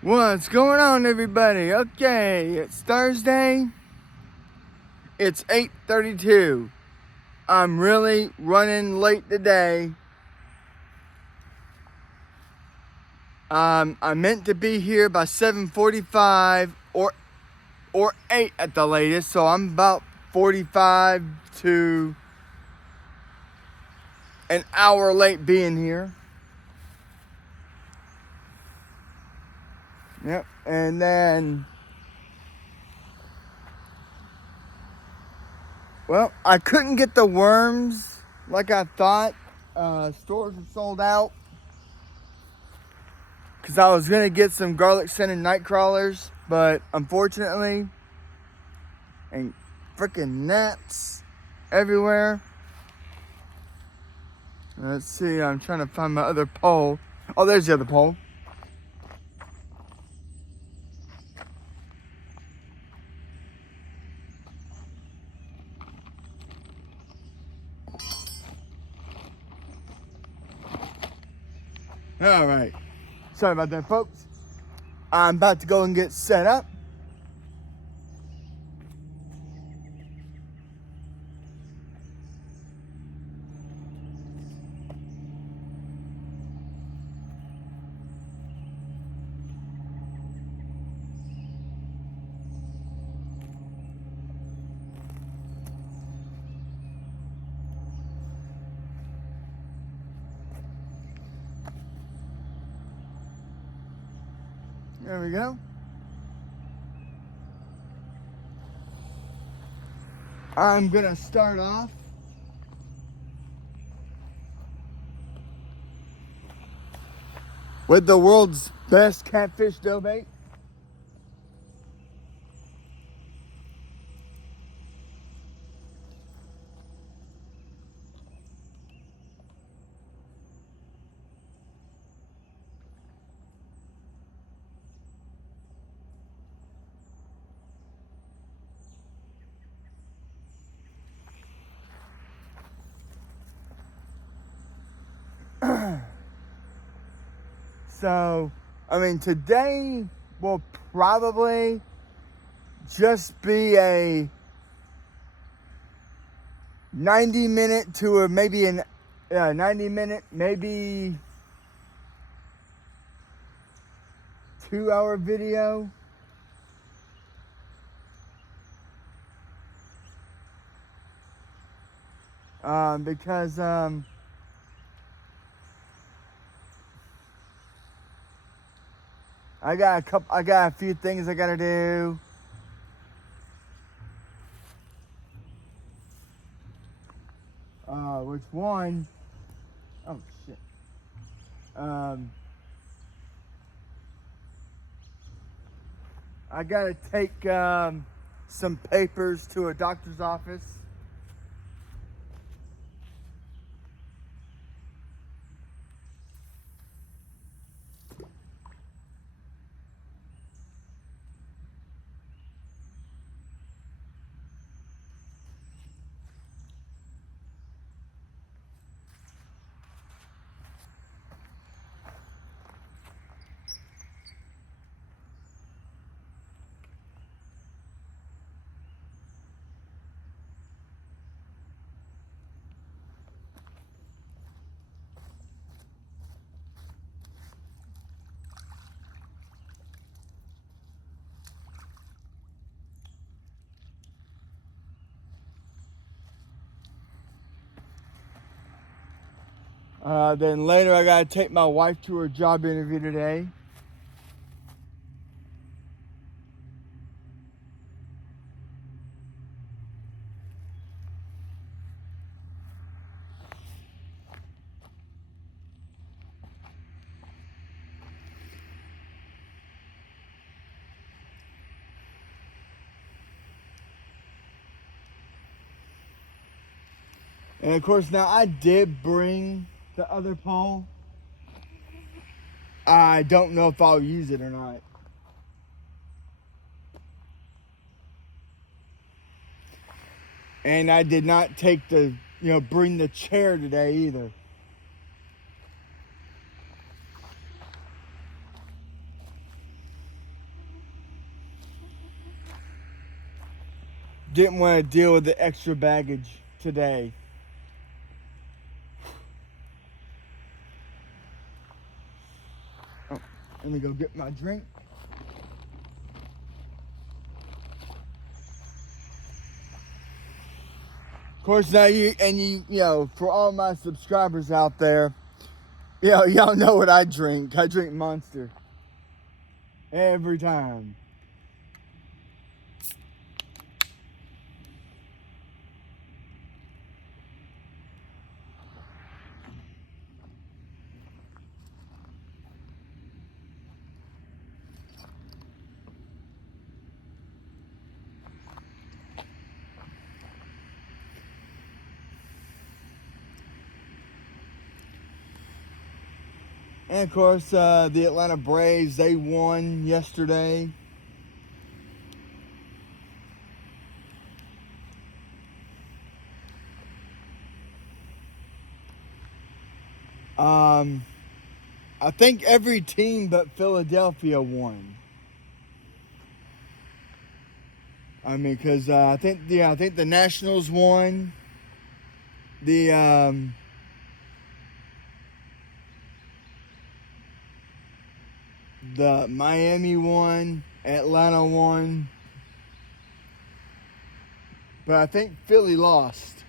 What's going on, everybody? Okay, it's Thursday. It's 8:32. I'm really running late today. I meant to be here by 7:45 or 8 at the latest, so I'm about 45 to an hour late being here. Yep, and then well, I couldn't get the worms like I thought. Stores are sold out. Because I was going to get some garlic scented night crawlers, but unfortunately, and freaking gnats everywhere. Let's see, I'm trying to find my other pole. Oh, there's the other pole. All right. Sorry about that, folks. I'm about to go and get set up. There we go. I'm going to start off with the world's best catfish dough bait. So, I mean, today will probably just be a 90-minute to a maybe an 90-minute, maybe 2-hour video. Because I got a few things I gotta do. Which one? Oh shit. I gotta take some papers to a doctor's office. Then later I gotta take my wife to her job interview today. And of course now I did bring the other pole. I don't know if I'll use it or not. And I did not take bring the chair today either. didn't want to deal with the extra baggage today. Oh, let me go get my drink. Of course, now you know, for all my subscribers out there, y'all know what I drink. I drink Monster every time. And of course, the Atlanta Braves, they won yesterday. I think every team but Philadelphia won. I mean, because I think the Nationals won. The Miami won. Atlanta won. But I think Philly lost.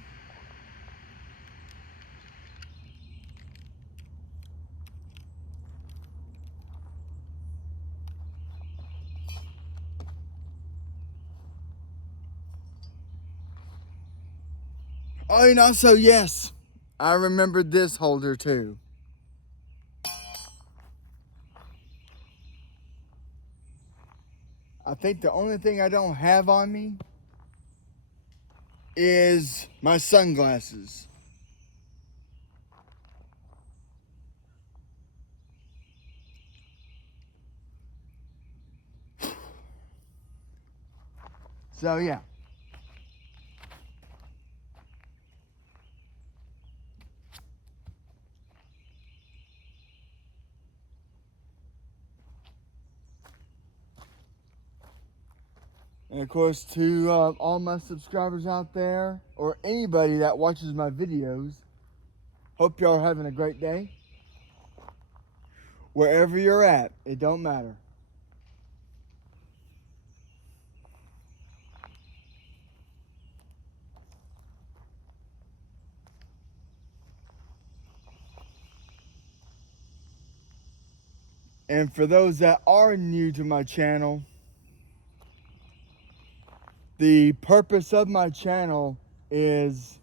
Oh, and also, yes, I remembered this holder too. I think the only thing I don't have on me is my sunglasses. So, yeah. And of course, to all my subscribers out there, or anybody that watches my videos, hope y'all are having a great day. Wherever you're at, it don't matter. And for those that are new to my channel, the purpose of my channel is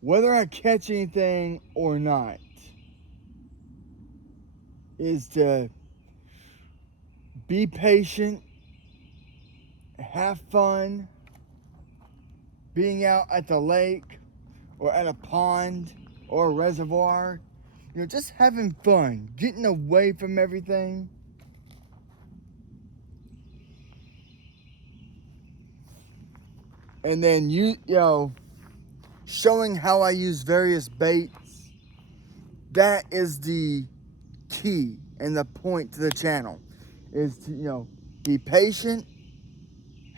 whether I catch anything or not, is to be patient, have fun, being out at the lake or at a pond or a reservoir, just having fun, getting away from everything. And then showing how I use various baits. That is the key and the point to the channel, is to, be patient,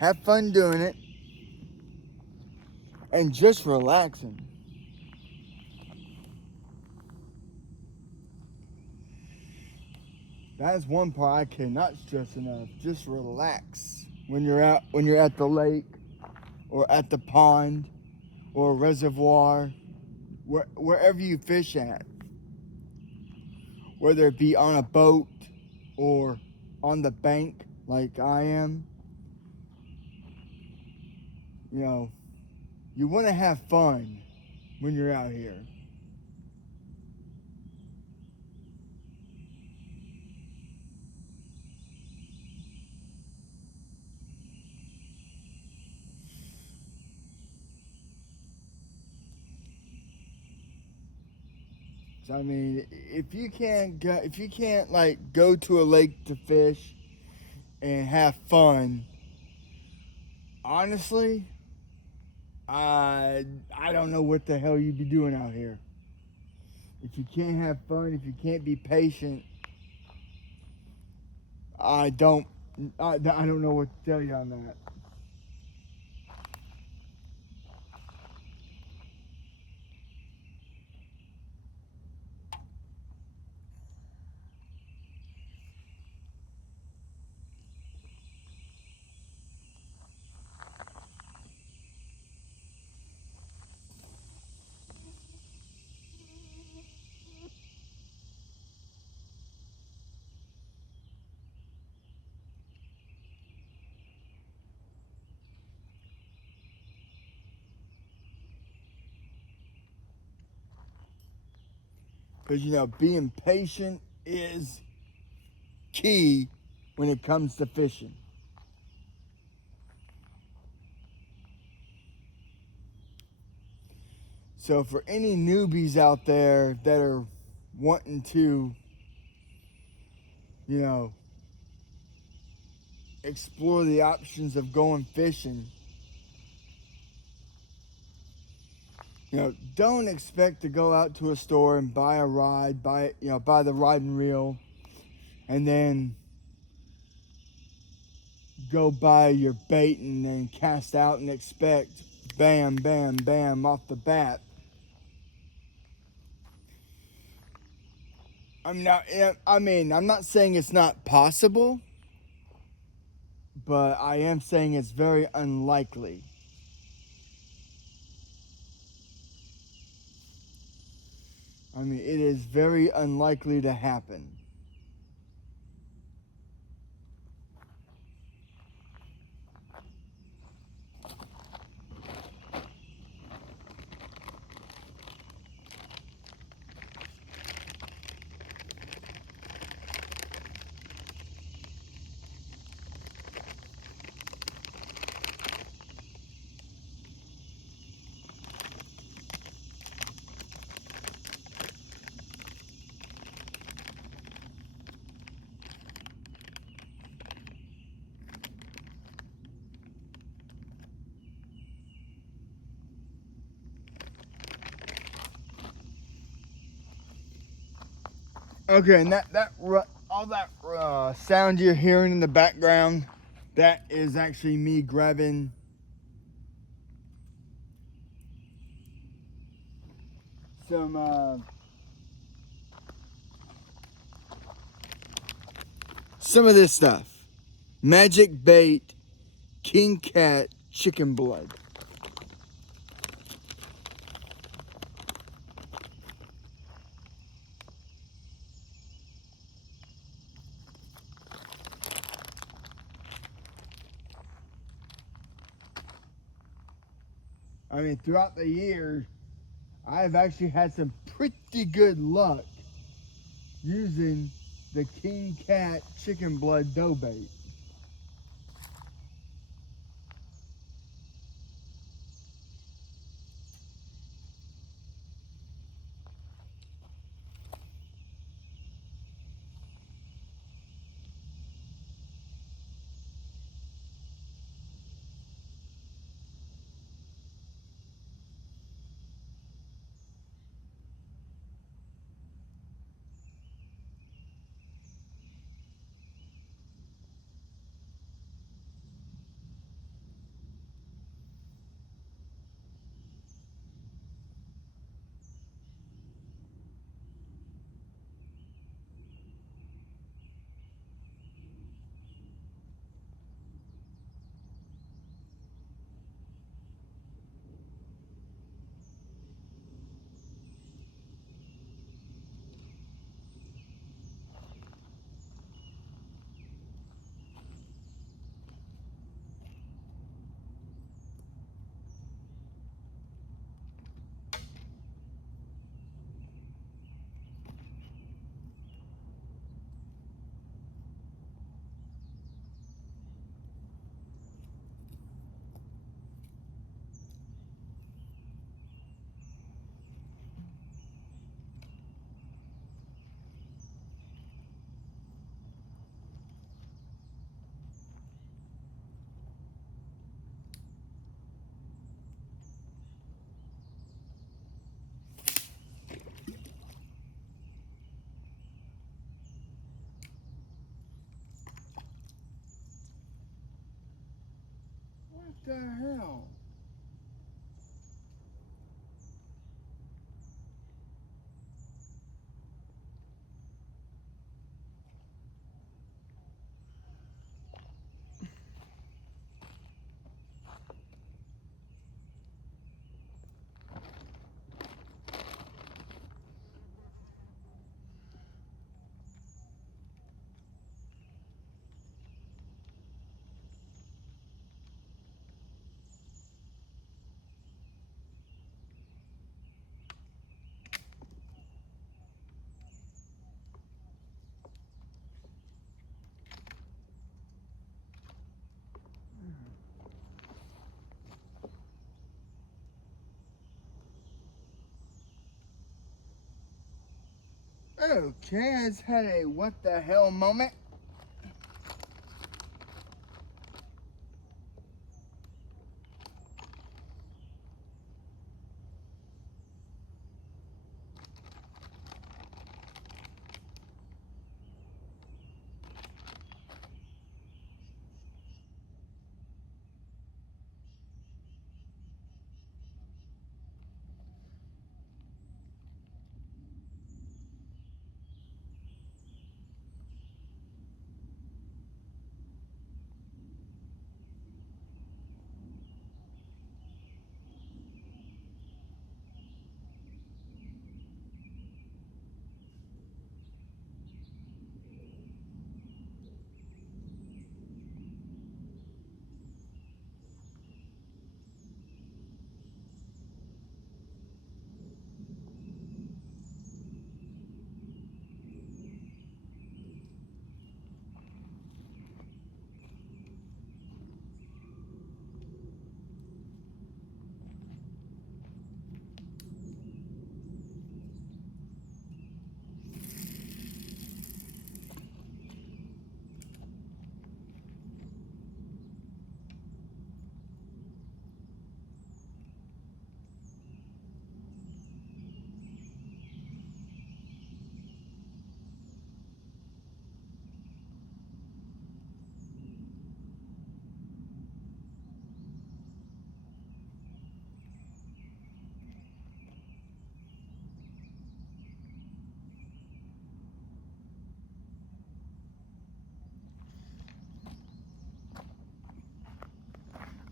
have fun doing it, and just relaxing. That is one part I cannot stress enough. Just relax when you're at the lake or at the pond or a reservoir, wherever you fish at. Whether it be on a boat or on the bank like I am. You want to have fun when you're out here. So, I mean, if you can't like go to a lake to fish and have fun, honestly, I don't know what the hell you'd be doing out here. If you can't have fun, if you can't be patient, I don't know what to tell you on that. Because, being patient is key when it comes to fishing. So for any newbies out there that are wanting to, explore the options of going fishing, don't expect to go out to a store and buy a rod, buy the rod and reel, and then go buy your bait and then cast out and expect bam, bam, bam off the bat. I'm not saying it's not possible, but I am saying it's very unlikely. It is very unlikely to happen. Okay, and all that sound you're hearing in the background, that is actually me grabbing some of this stuff. Magic bait, king cat, chicken blood. Throughout the years, I've actually had some pretty good luck using the king cat chicken blood dough bait. What the hell? Okay, I just had a what the hell moment.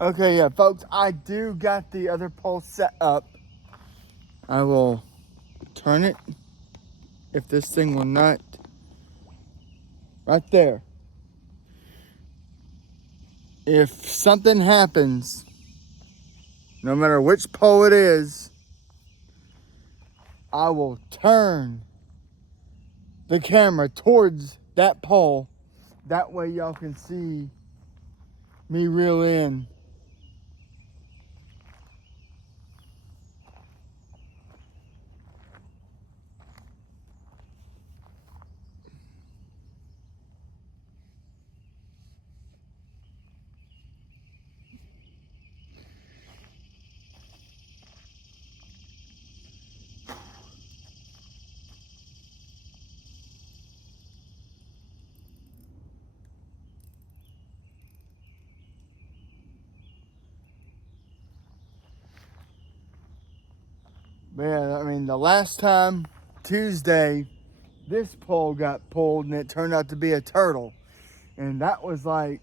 Okay, yeah, folks, I do got the other pole set up. I will turn it if this thing will not. Right there. If something happens, no matter which pole it is, I will turn the camera towards that pole. That way y'all can see me reel in. But yeah, I mean, the last time, Tuesday, this pole got pulled and it turned out to be a turtle. And that was like,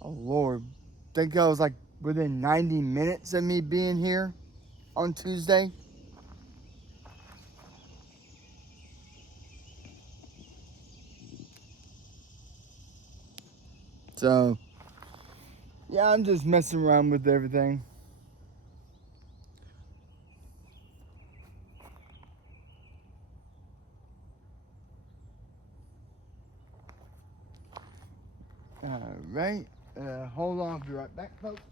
oh Lord, I think I was like within 90 minutes of me being here on Tuesday. So, yeah, I'm just messing around with everything. All right, hold on, I'll be right back, folks.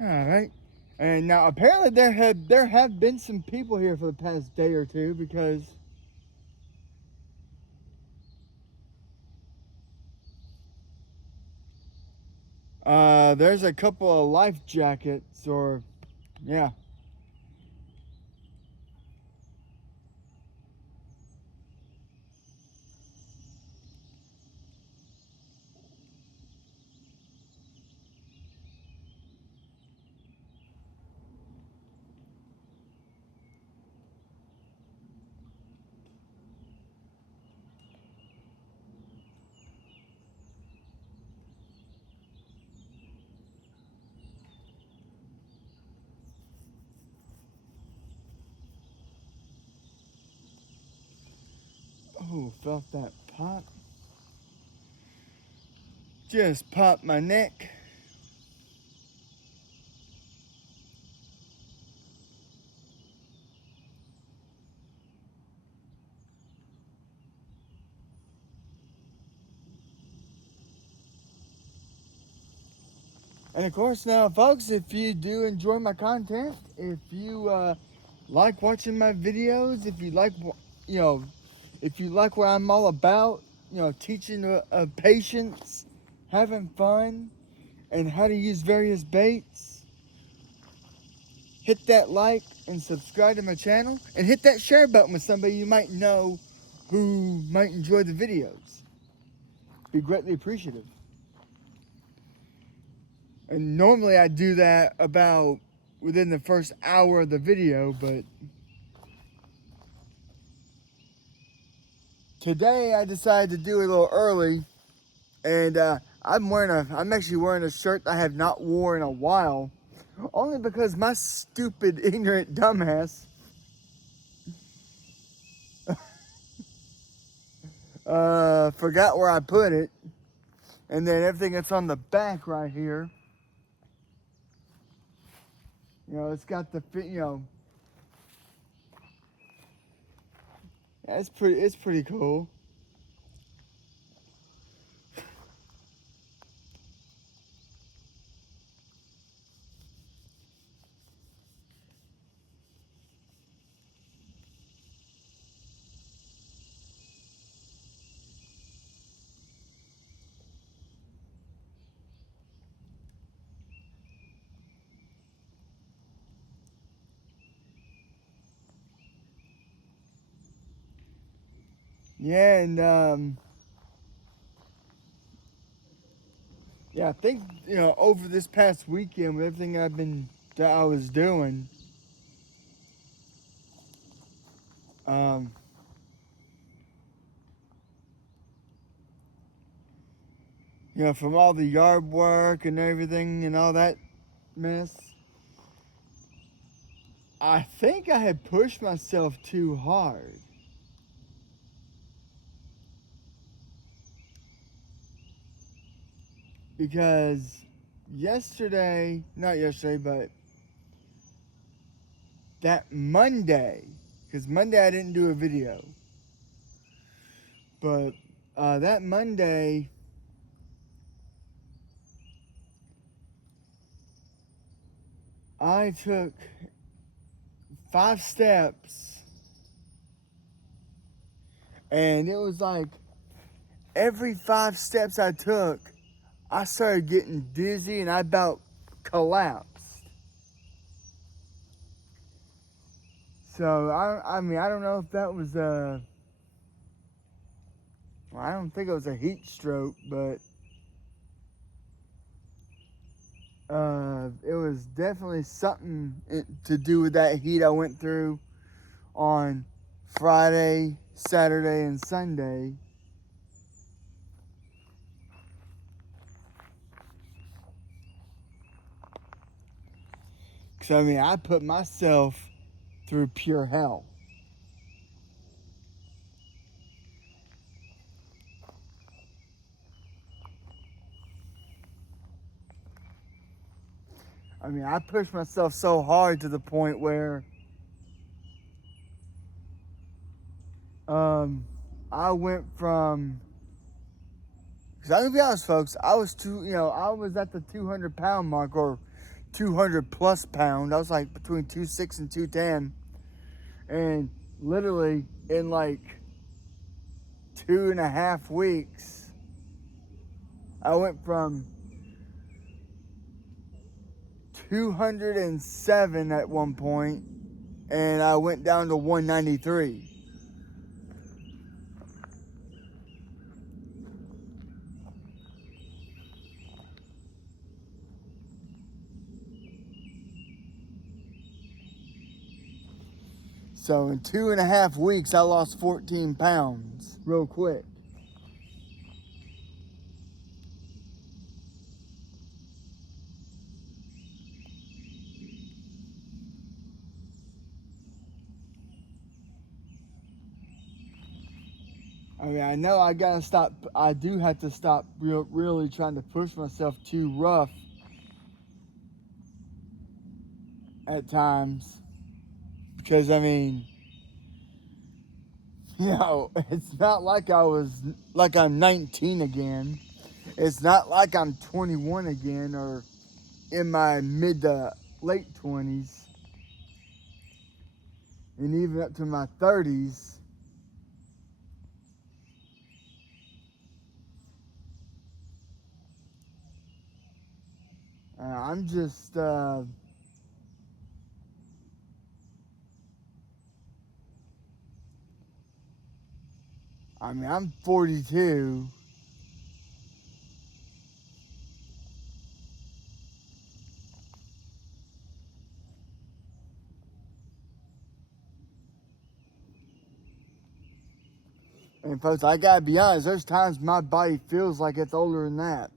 All right. And now apparently there have been some people here for the past day or two because there's a couple of life jackets or yeah. Oh, felt that pop. Just popped my neck. And of course, now, folks, if you do enjoy my content, if you like watching my videos, if you like, you know, if you like what I'm all about, teaching patience, having fun, and how to use various baits, hit that like and subscribe to my channel, and hit that share button with somebody you might know who might enjoy the videos. Be greatly appreciative. And normally I do that about within the first hour of the video, but today I decided to do it a little early, and I'm actually wearing a shirt I have not worn in a while, only because my stupid, ignorant dumbass forgot where I put it, and then everything that's on the back right here, it's got the fit, it's pretty cool. Yeah, and yeah, I think over this past weekend with everything that I was doing, um, from all the yard work and everything and all that mess, I think I had pushed myself too hard. Because not yesterday, but that Monday, because Monday I didn't do a video, but that Monday, I took 5 steps, and it was like every 5 steps I took, I started getting dizzy and I about collapsed. So I mean, I don't know if that was I don't think it was a heat stroke, but it was definitely something to do with that heat I went through on Friday, Saturday, and Sunday. Because, I mean, I put myself through pure hell. I mean, I pushed myself so hard to the point where I went from, because I'm gonna be honest, folks, I was at the 200-pound mark, or 200 plus pound. I was like between 206 and 210, and literally in like 2.5 weeks, I went from 207 at one point, and I went down to 193. So in 2.5 weeks, I lost 14 pounds real quick. I mean, I know I gotta stop. I do have to stop really trying to push myself too rough at times. Because, I mean, it's not like I'm 19 again. It's not like I'm 21 again or in my mid to late 20s. And even up to my 30s. I'm just, I mean, I'm 42. And folks, I gotta be honest, there's times my body feels like it's older than that.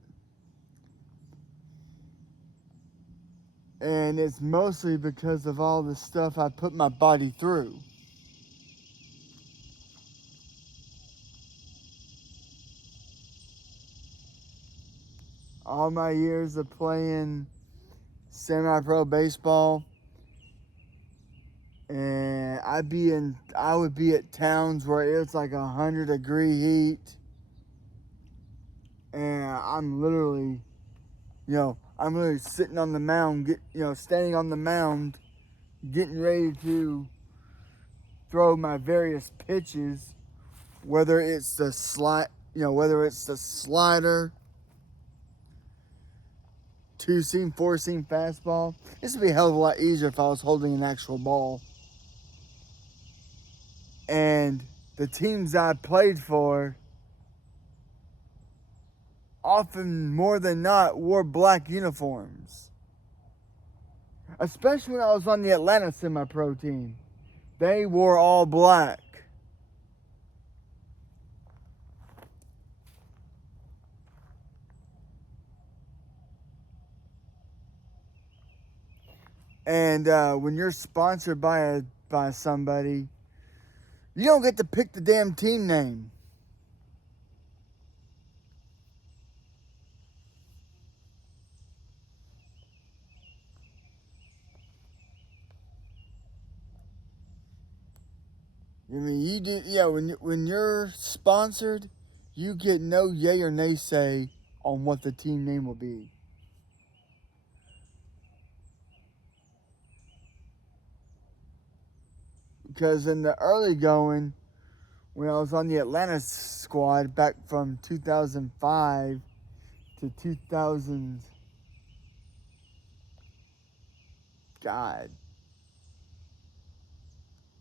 And it's mostly because of all the stuff I put my body through. All my years of playing semi-pro baseball, and I would be at towns where it's like 100-degree heat, and I'm literally sitting on the mound, standing on the mound, getting ready to throw my various pitches, whether it's the slider, two-seam, four-seam fastball. This would be a hell of a lot easier if I was holding an actual ball. And the teams I played for, often more than not, wore black uniforms. Especially when I was on the Atlanta semi-pro team. They wore all black. And when you're sponsored by somebody, you don't get to pick the damn team name. I mean, you do, yeah. When you're sponsored, you get no yay or nay say on what the team name will be. Because in the early going, when I was on the Atlanta squad back from 2005 to 2000, God,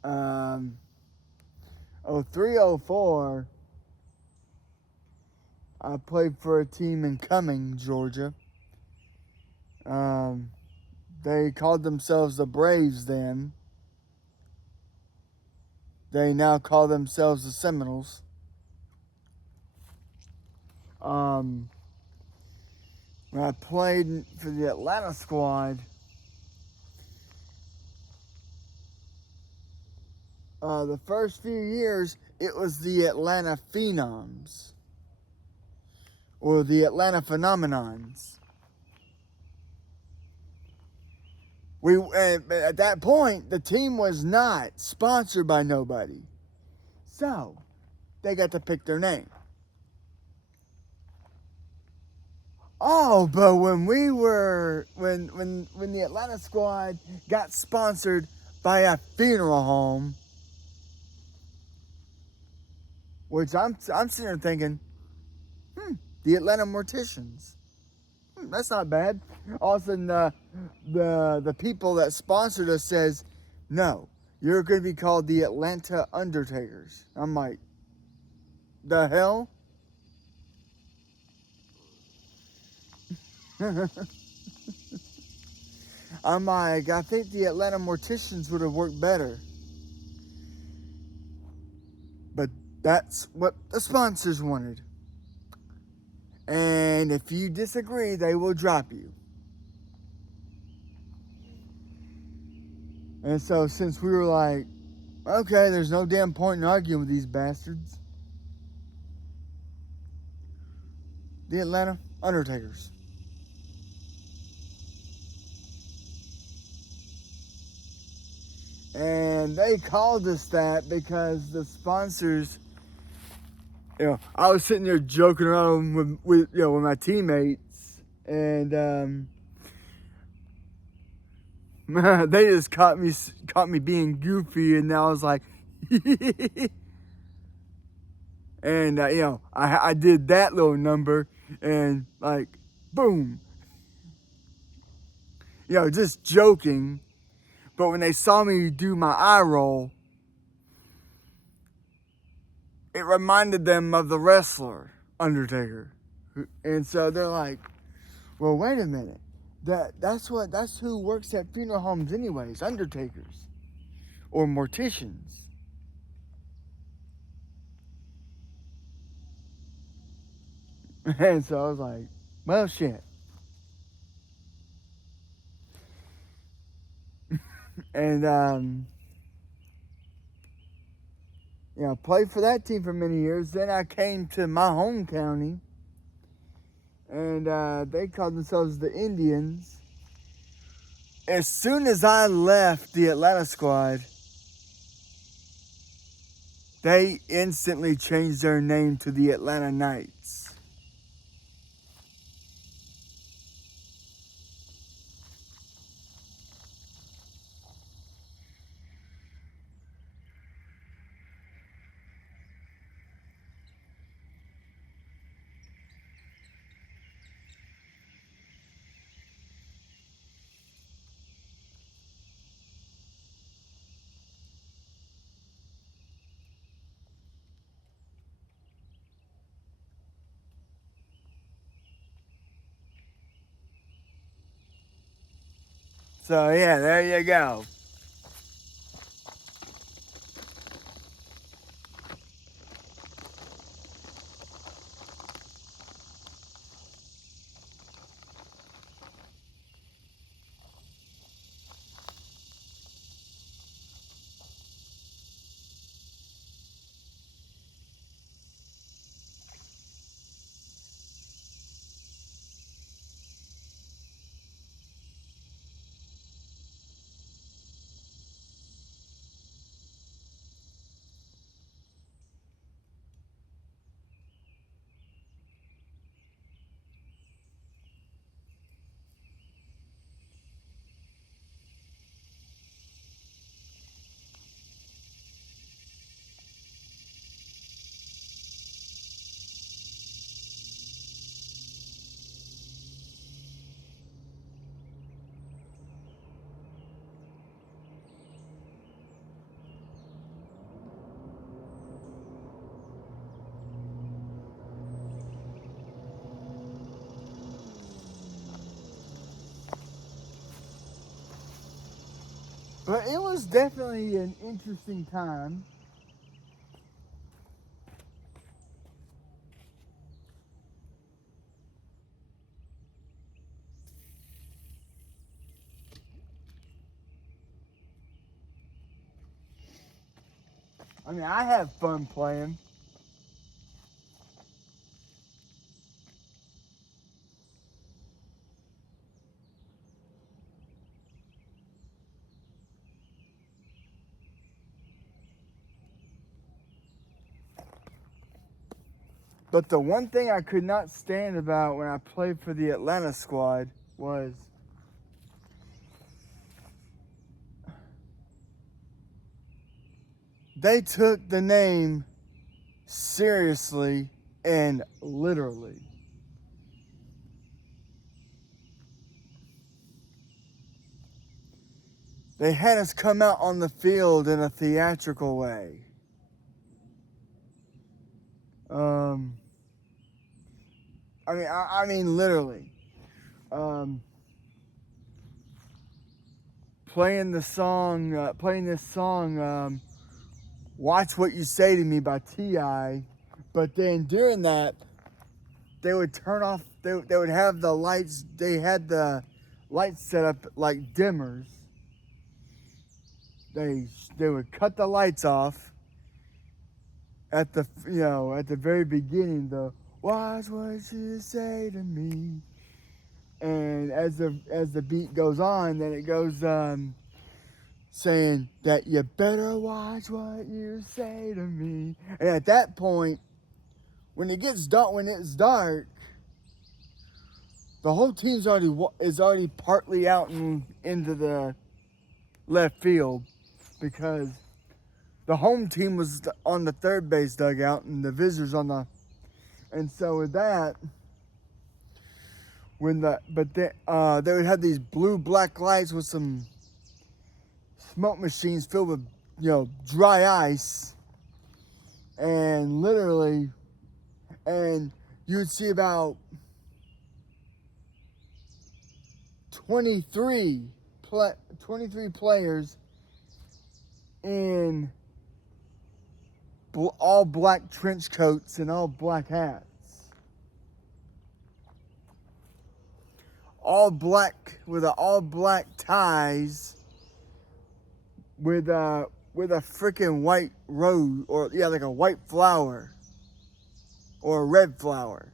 0304, I played for a team in Cumming, Georgia. They called themselves the Braves then. They now call themselves the Seminoles. When I played for the Atlanta squad, the first few years, it was the Atlanta Phenoms or the Atlanta Phenomenons. At that point, the team was not sponsored by nobody, so they got to pick their name. Oh, but when the Atlanta squad got sponsored by a funeral home, which I'm sitting there thinking, the Atlanta Morticians. That's not bad. All of a sudden, the people that sponsored us says, no, you're going to be called the Atlanta Undertakers. I'm like, the hell? I'm like, I think the Atlanta Morticians would have worked better. But that's what the sponsors wanted. And if you disagree, they will drop you. And so since we were like, okay, there's no damn point in arguing with these bastards, the Atlanta Undertakers. And they called us that because the sponsors, I was sitting there joking around with my teammates, and they just caught me being goofy, and I was like, and I did that little number, and like, boom, just joking. But when they saw me do my eye roll, it reminded them of the wrestler Undertaker, and so they're like, "Well, wait a minute, that's who works at funeral homes anyways, undertakers or morticians." And so I was like, "Well, shit." And played for that team for many years. Then I came to my home county, and they called themselves the Indians. As soon as I left the Atlanta squad, they instantly changed their name to the Atlanta Knights. So yeah, there you go. But it was definitely an interesting time. I mean, I have fun playing. But the one thing I could not stand about when I played for the Atlanta squad was they took the name seriously and literally. They had us come out on the field in a theatrical way. Um, I mean, literally. Um, playing this song, "Watch What You Say to Me" by T.I. But then during that, they would turn off. They would have the lights. They had the lights set up like dimmers. They would cut the lights off at the very beginning. The watch what you say to me. And as the beat goes on, then it goes saying that you better watch what you say to me. And at that point, when it's dark, the whole team's already partly out into the left field, because the home team was on the third base dugout and the visitors on the. And so with that, they would have these blue black lights with some smoke machines filled with dry ice, and literally, and you would see about 23 players in all black trench coats and all black hats. All black with all black ties with a freaking white rose, or like a white flower or a red flower.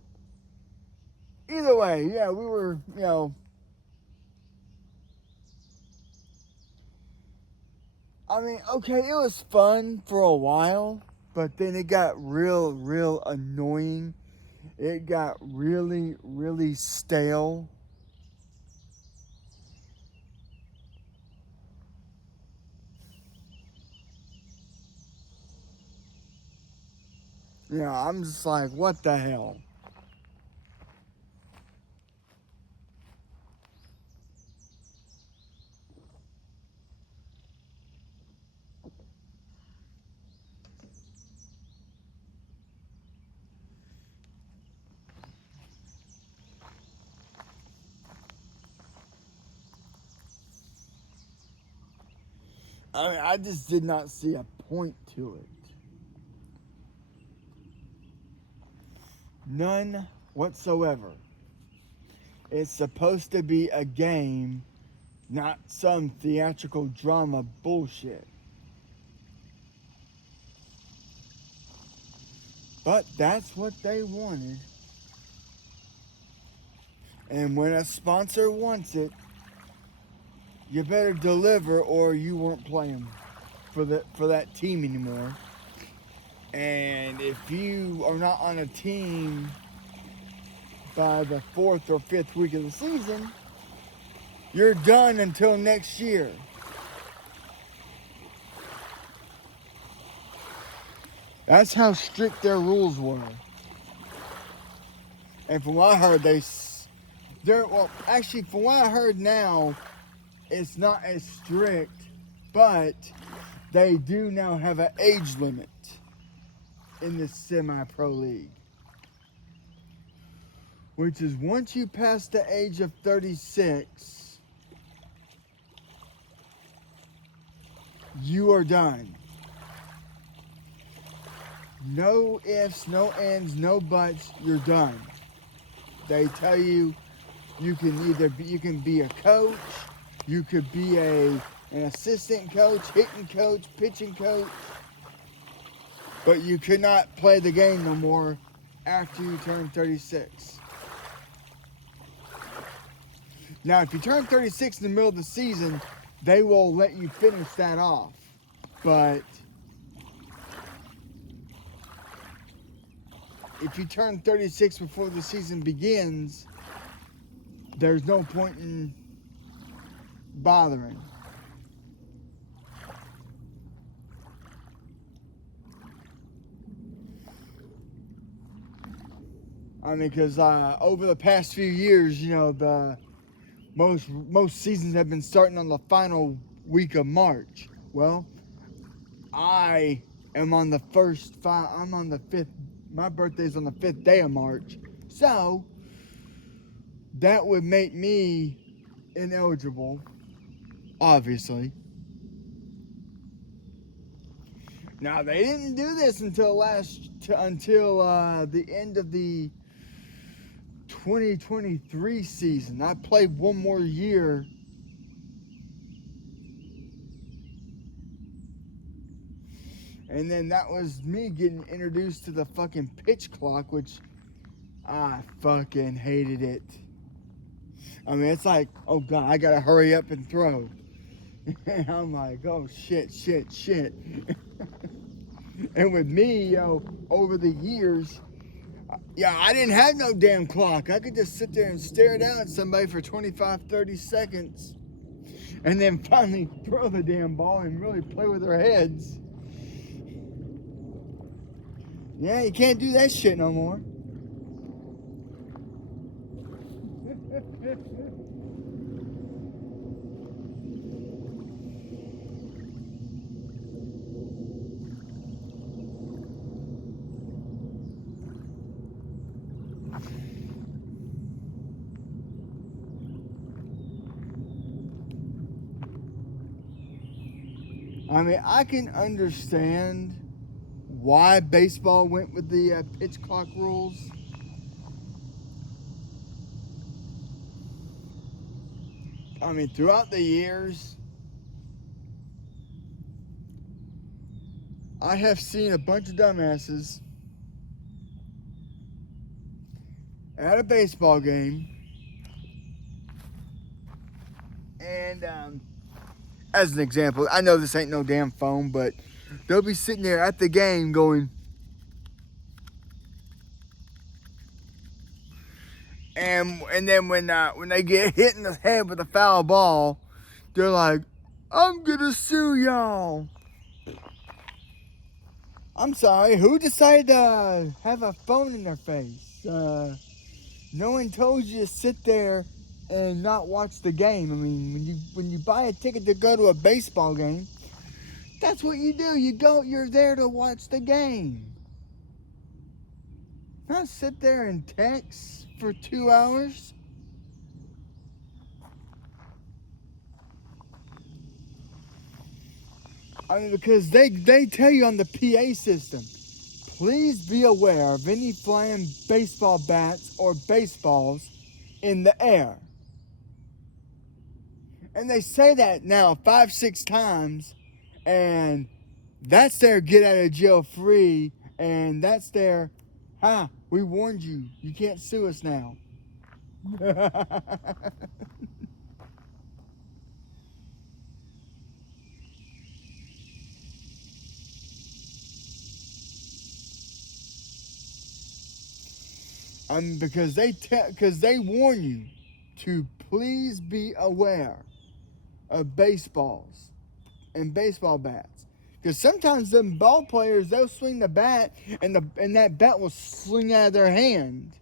Either way, we were, I mean, okay, it was fun for a while, but then it got real annoying. It got really, really stale. I'm just like, what the hell? I mean, I just did not see a point to it. None whatsoever. It's supposed to be a game, not some theatrical drama bullshit. But that's what they wanted. And when a sponsor wants it, you better deliver, or you won't play them for that team anymore. And if you are not on a team by the 4th or 5th week of the season, you're done until next year. That's how strict their rules were. And from what I heard, from what I heard now, it's not as strict, but they do now have an age limit in the semi-pro league, which is once you pass the age of 36, you are done. No ifs, no ands, no buts, you're done. They tell you you can be a coach, you could be an assistant coach, hitting coach, pitching coach, but you could not play the game no more after you turn 36. Now, if you turn 36 in the middle of the season, they will let you finish that off. But if you turn 36 before the season begins, there's no point in bothering. I mean, because over the past few years, the most seasons have been starting on the final week of March. Well, I am on the I'm on the 5th. My birthday's on the 5th day of March. So that would make me ineligible, obviously. Now, they didn't do this until the end of the 2023 season. I played one more year. And then that was me getting introduced to the fucking pitch clock, which I fucking hated it. I mean, it's like, oh God, I gotta hurry up and throw. And I'm like, oh shit, shit, shit. And with me, over the years, yeah, I didn't have no damn clock. I could just sit there and stare down at somebody for 25, 30 seconds and then finally throw the damn ball and really play with their heads. Yeah, you can't do that shit no more. I mean, I can understand why baseball went with the pitch clock rules. I mean, throughout the years, I have seen a bunch of dumbasses at a baseball game, and as an example, I know this ain't no damn phone, but they'll be sitting there at the game going, and then when they get hit in the head with a foul ball, they're like, "I'm gonna sue y'all." I'm sorry, who decided to have a phone in their face? No one told you to sit there and not watch the game. I mean, when you buy a ticket to go to a baseball game, that's what you do. You're there to watch the game. Not sit there and text for 2 hours. I mean, because they tell you on the PA system, please be aware of any flying baseball bats or baseballs in the air. And they say that now 5, 6 times, and that's their get out of jail free, and that's their, we warned you, you can't sue us now. Because they warn you to please be aware of baseballs and baseball bats. Because sometimes them ball players, they'll swing the bat and that bat will swing out of their hand.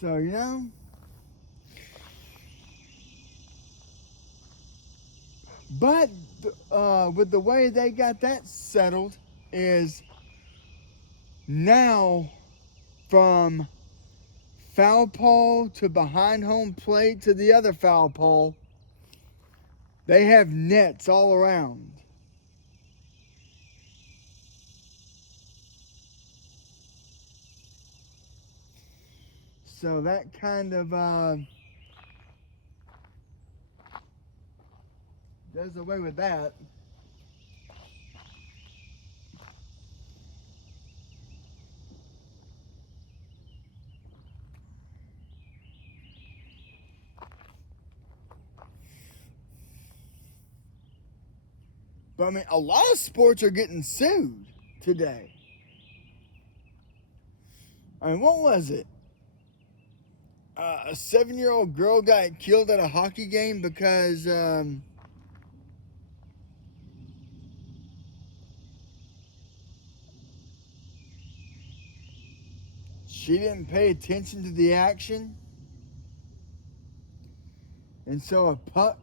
So, But with the way they got that settled is now from foul pole to behind home plate to the other foul pole, they have nets all around. So that kind of does away with that. But I mean, a lot of sports are getting sued today. I mean, what was it? A 7-year-old girl got killed at a hockey game because she didn't pay attention to the action, and so a puck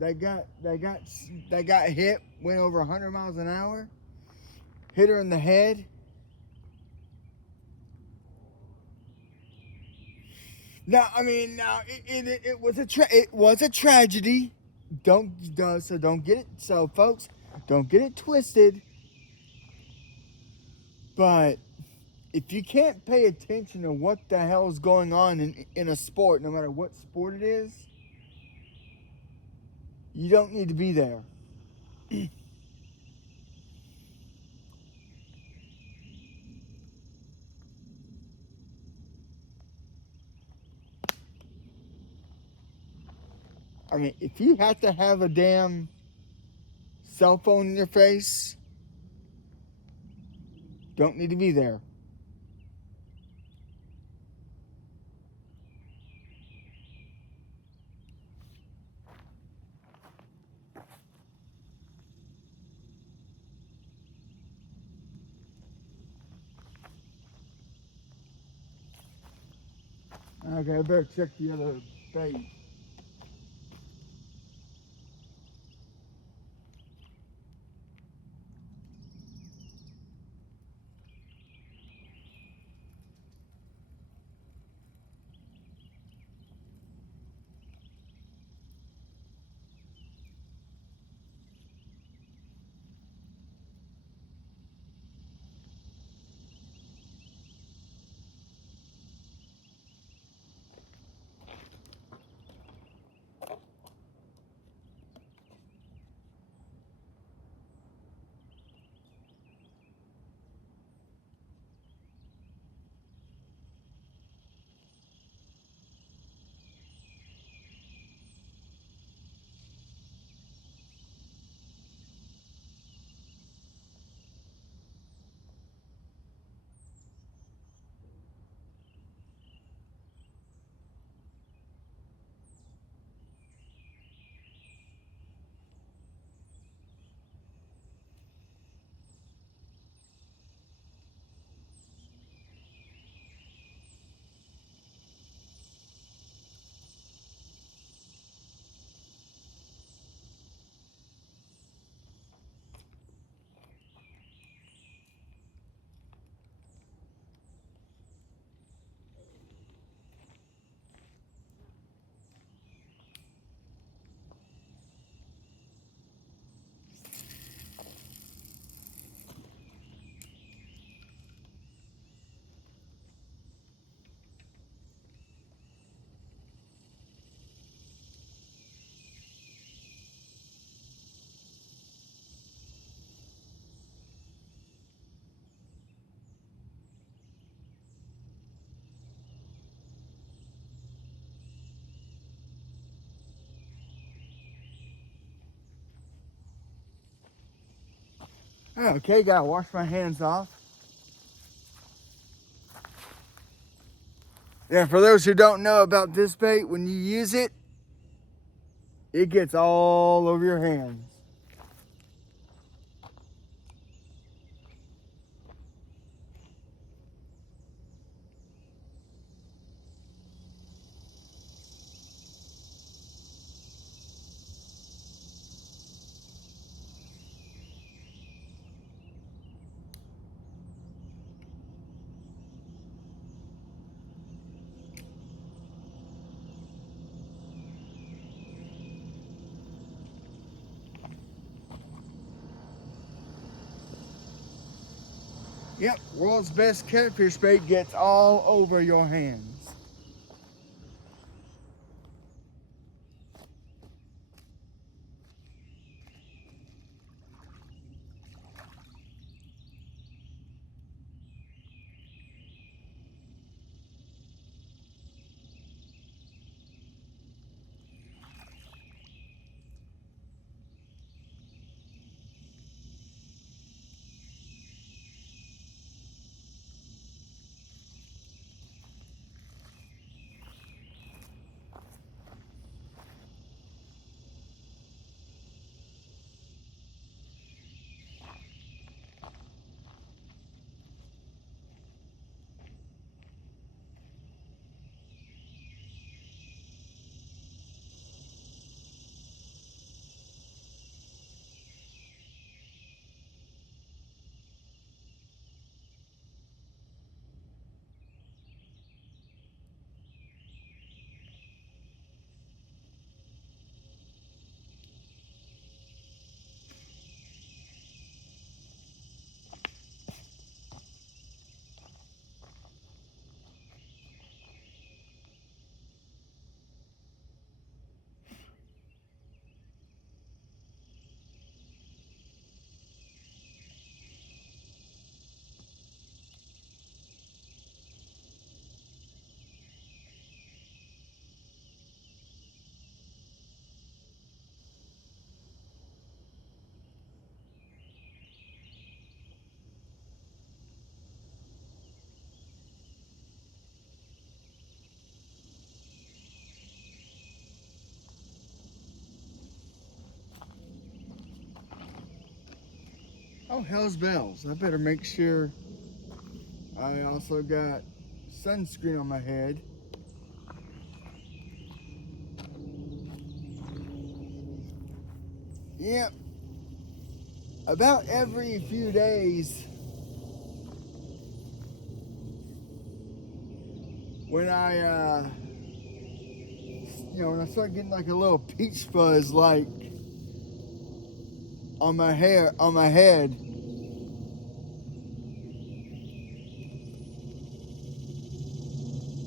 that got hit went over 100 miles an hour, hit her in the head. Now, I mean, it was a tragedy. Don't get it. So, folks, don't get it twisted. But if you can't pay attention to what the hell is going on in a sport, no matter what sport it is, you don't need to be there. I mean, if you have to have a damn cell phone in your face, don't need to be there. Okay, I better check the other bait. Okay, gotta wash my hands off. Yeah, for those who don't know about this bait, when you use it, it gets all over your hands. Yep, world's best catfish bait gets all over your hands. Oh, hell's bells. I better make sure I also got sunscreen on my head. Yep. About every few days, when when I start getting like a little peach fuzz, like on my head,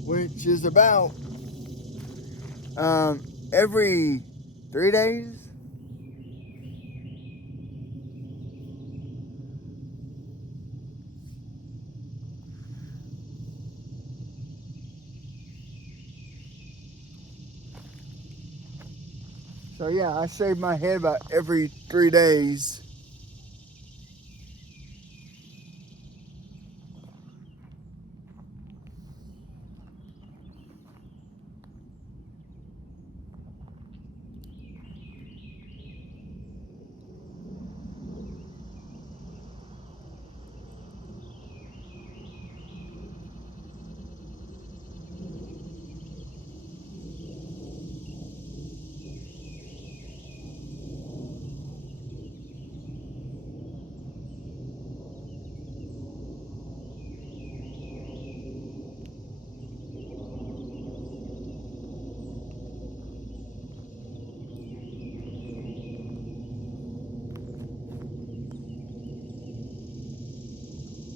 which is about every 3 days. So yeah, I shave my head about every 3 days.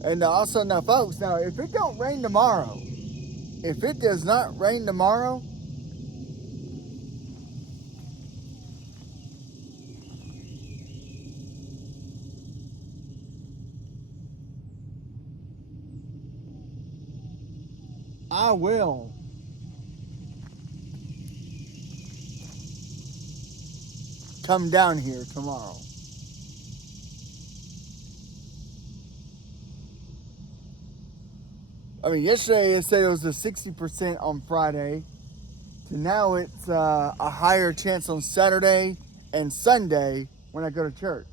And also now, folks, now if it don't rain tomorrow, if it does not rain tomorrow, I will come down here tomorrow. I mean, yesterday it said it was a 60% on Friday. To now it's a higher chance on Saturday and Sunday when I go to church.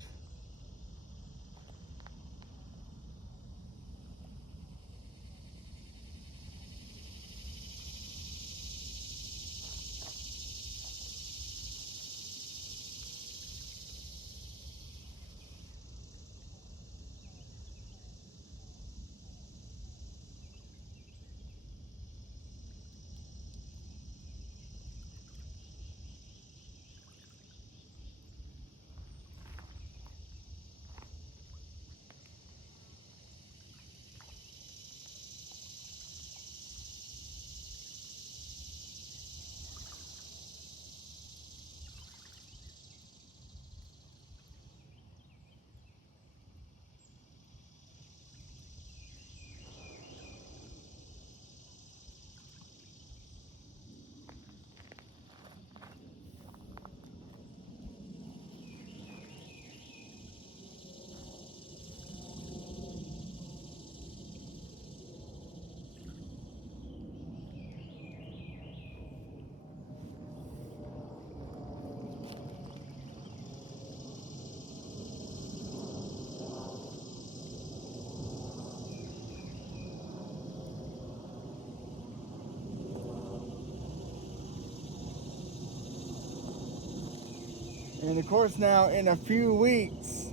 And of course now in a few weeks,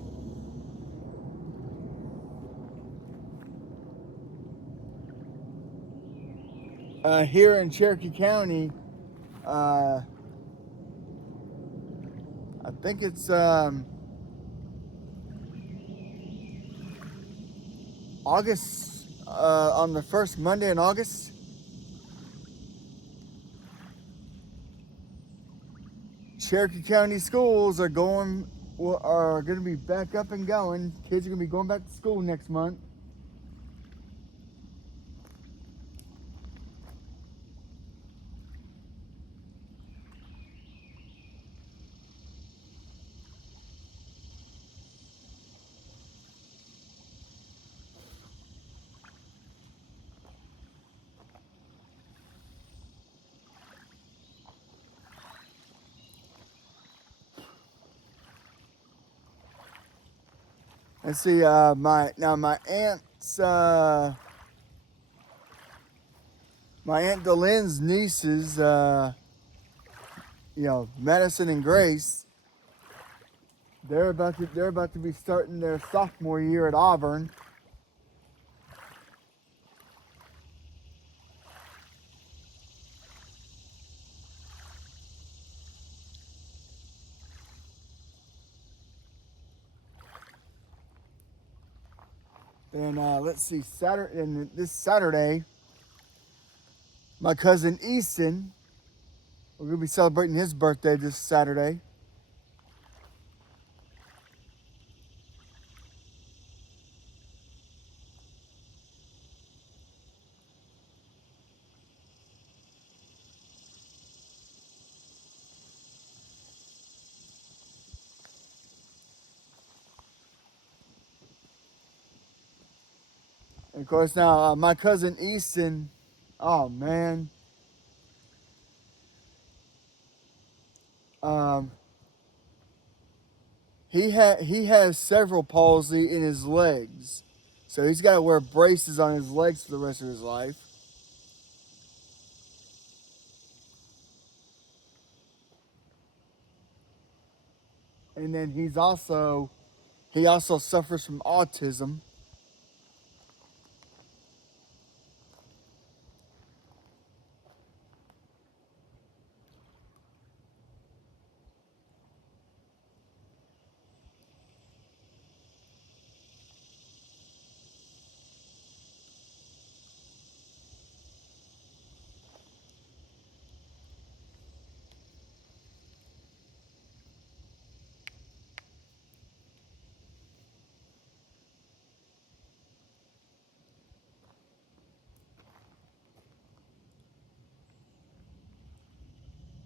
here in Cherokee County, I think it's August, on the first Monday in August. Cherokee County schools are going to be back up and going. Kids are going to be going back to school next month. And see, my aunt's my aunt Delenn's nieces, Madison and Grace, they're about to be starting their sophomore year at Auburn. And let's see, this Saturday, my cousin Easton, we're gonna be celebrating his birthday this Saturday. And of course, now my cousin Easton, oh man, um, he has cerebral palsy in his legs, so he's got to wear braces on his legs for the rest of his life. And then he also suffers from autism.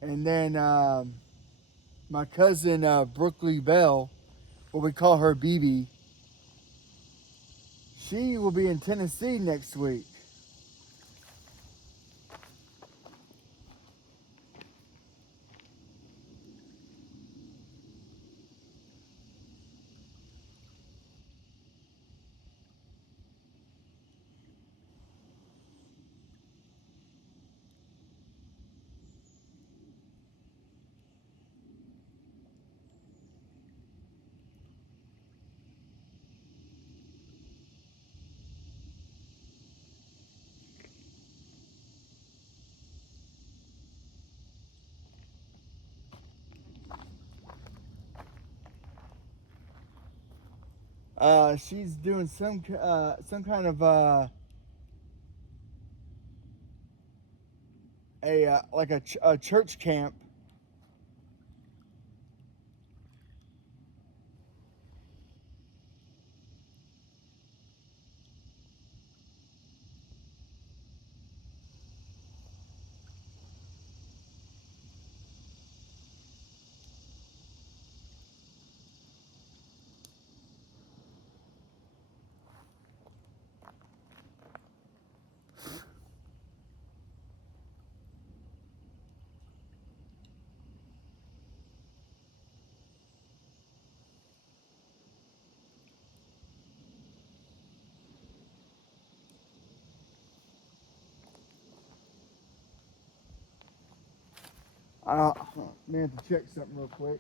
And then my cousin Brooklyn Bell, what we call her BB, she will be in Tennessee next week. She's doing some kind of a church camp. Uh, Man, have to check something real quick.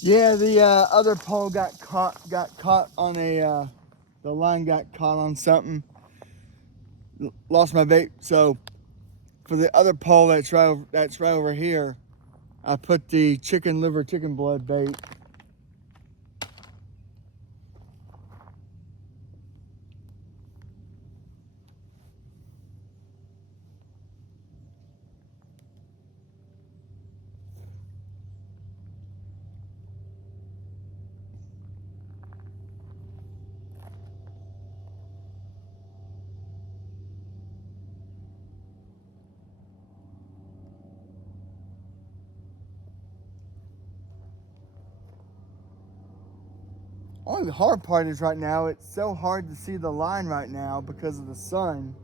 Yeah, the other pole got caught on a, the line got caught on something. Lost my bait. So for the other pole that's right over here, I put the chicken liver, chicken blood bait. Only the hard part is right now, it's so hard to see the line right now because of the sun.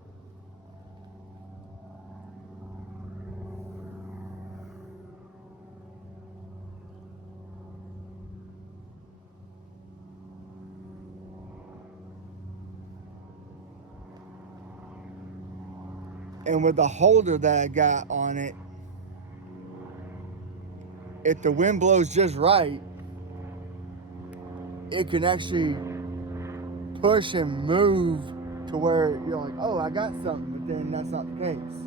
And with the holder that I got on it, if the wind blows just right, it can actually push and move to where you're like, oh, I got something, but then that's not the case.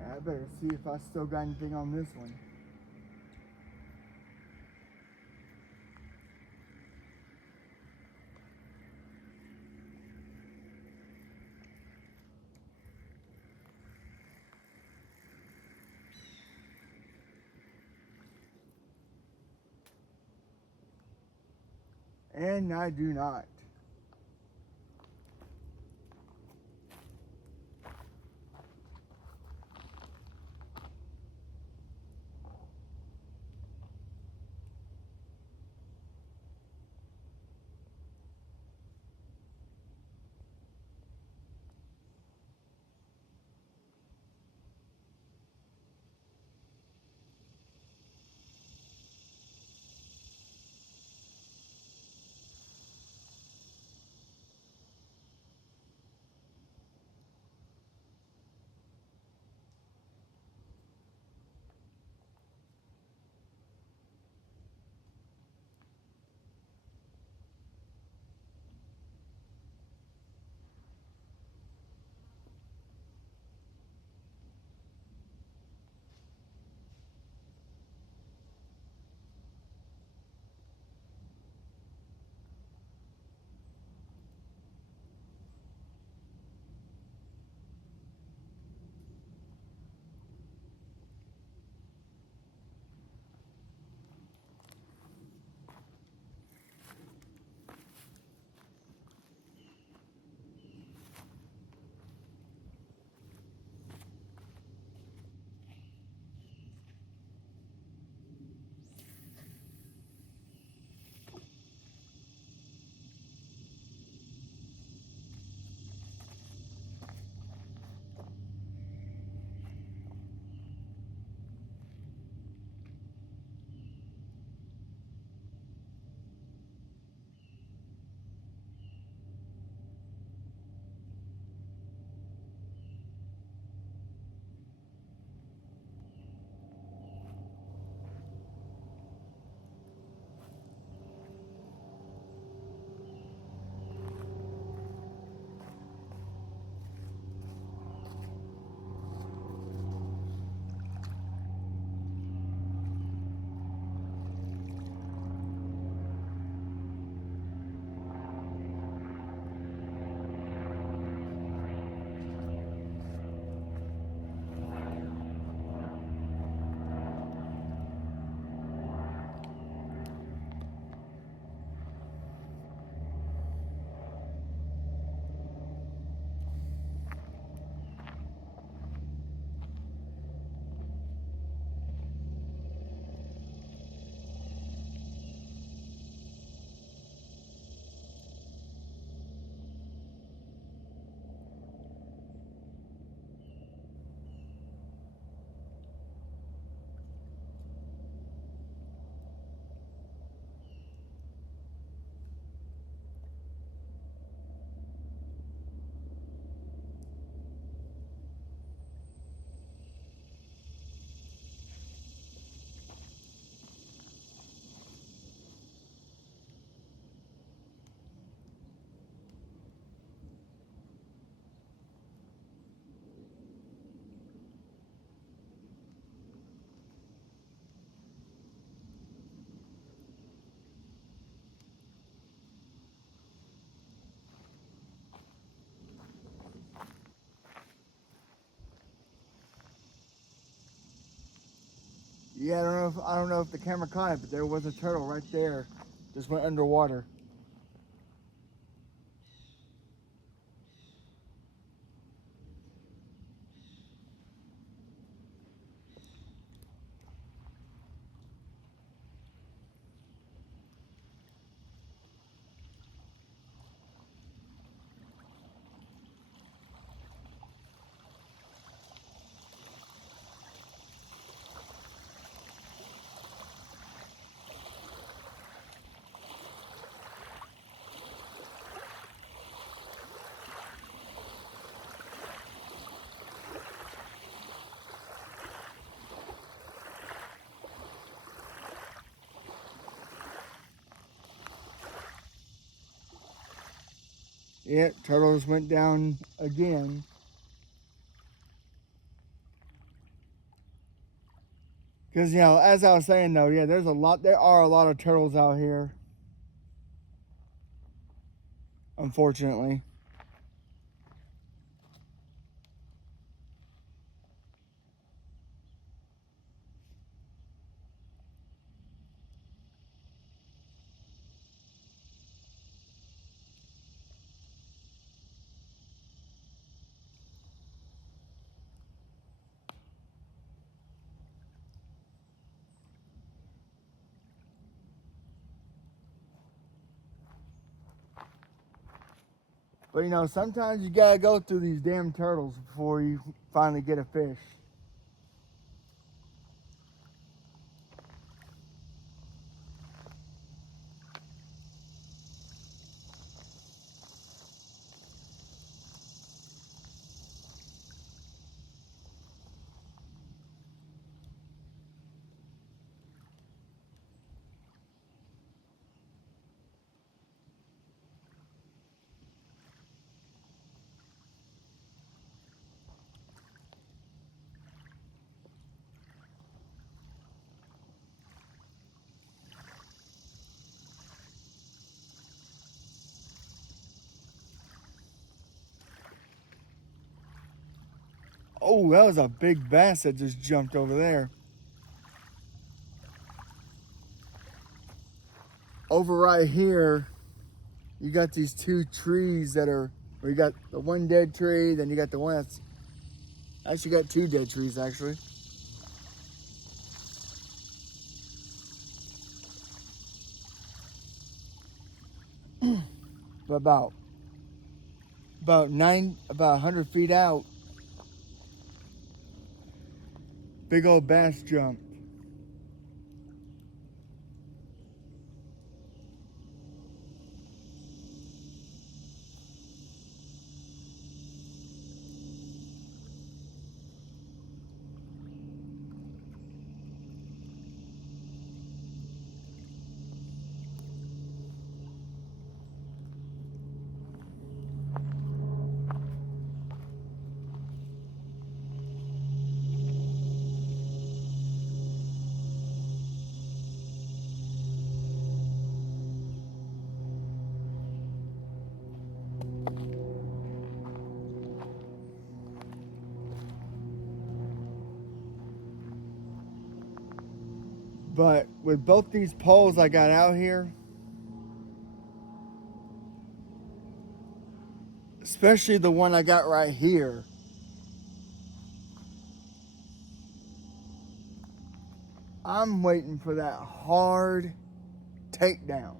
I better see if I still got anything on this one. And I do not. Yeah, I don't know if the camera caught it, but there was a turtle right there. Just went underwater. Yeah, turtles went down again. Because, you know, as I was saying though, yeah, there are a lot of turtles out here. Unfortunately. But you know, sometimes you gotta go through these damn turtles before you finally get a fish. Oh, that was a big bass that just jumped over there. Over right here, you got these two trees where you got the one dead tree, then you got the one that's, actually got two dead trees actually. But about 100 feet out, big old bass jumped. But with both these poles I got out here, especially the one I got right here, I'm waiting for that hard takedown.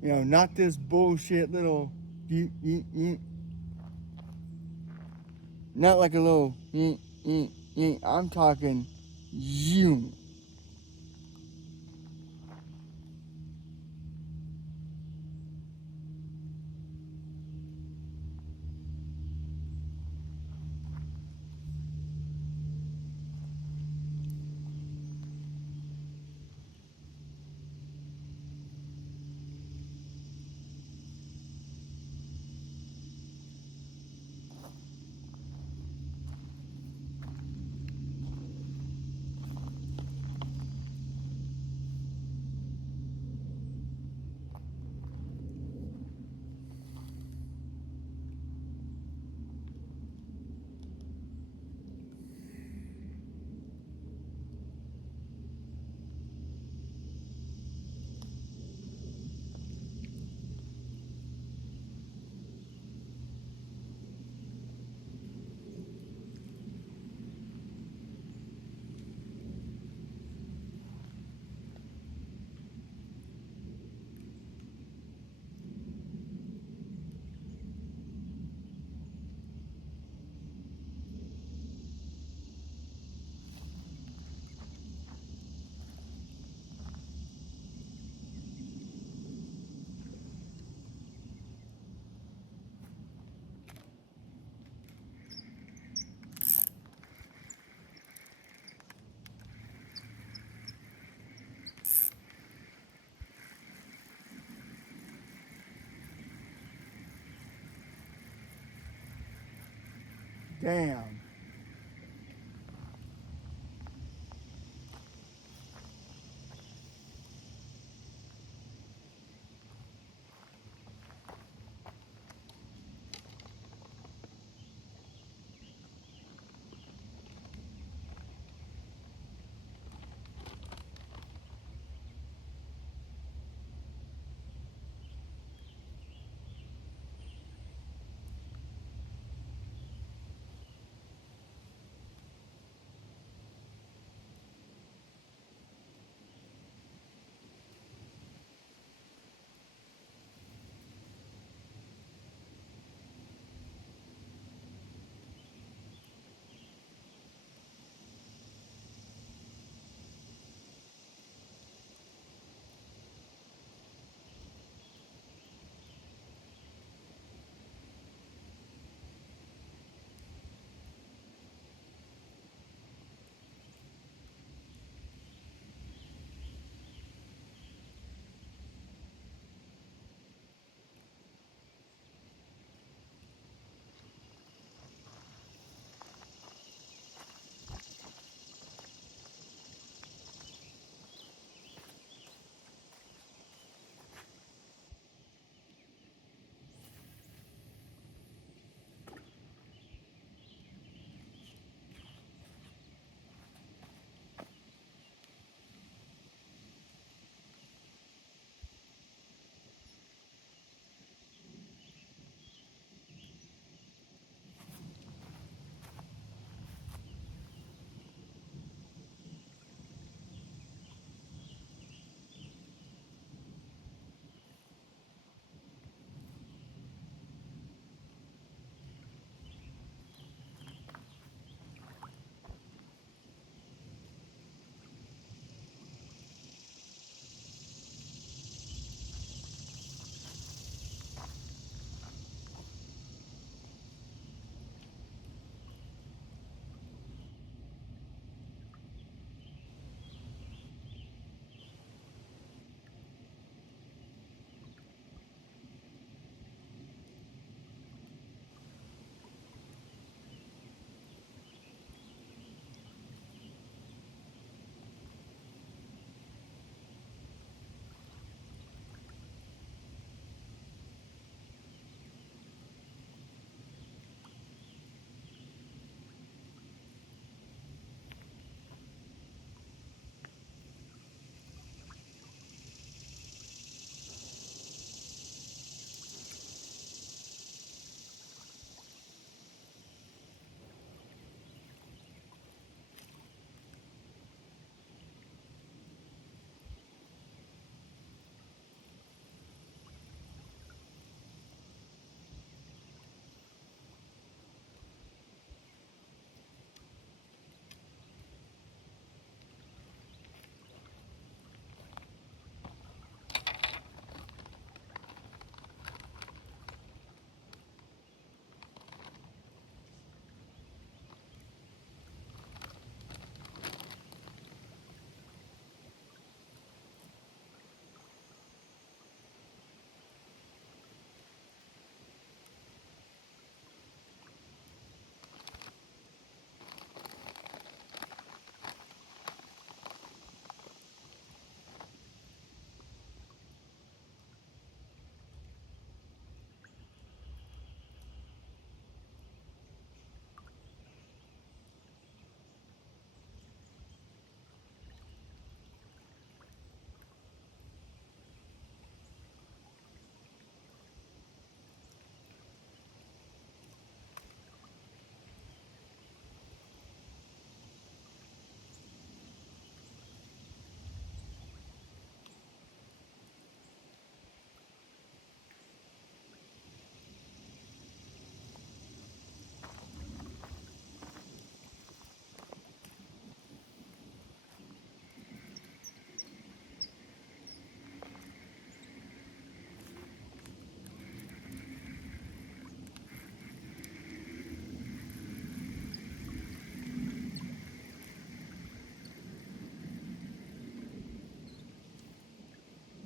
You know, not this bullshit little, not like a little, I'm talking, you. Damn.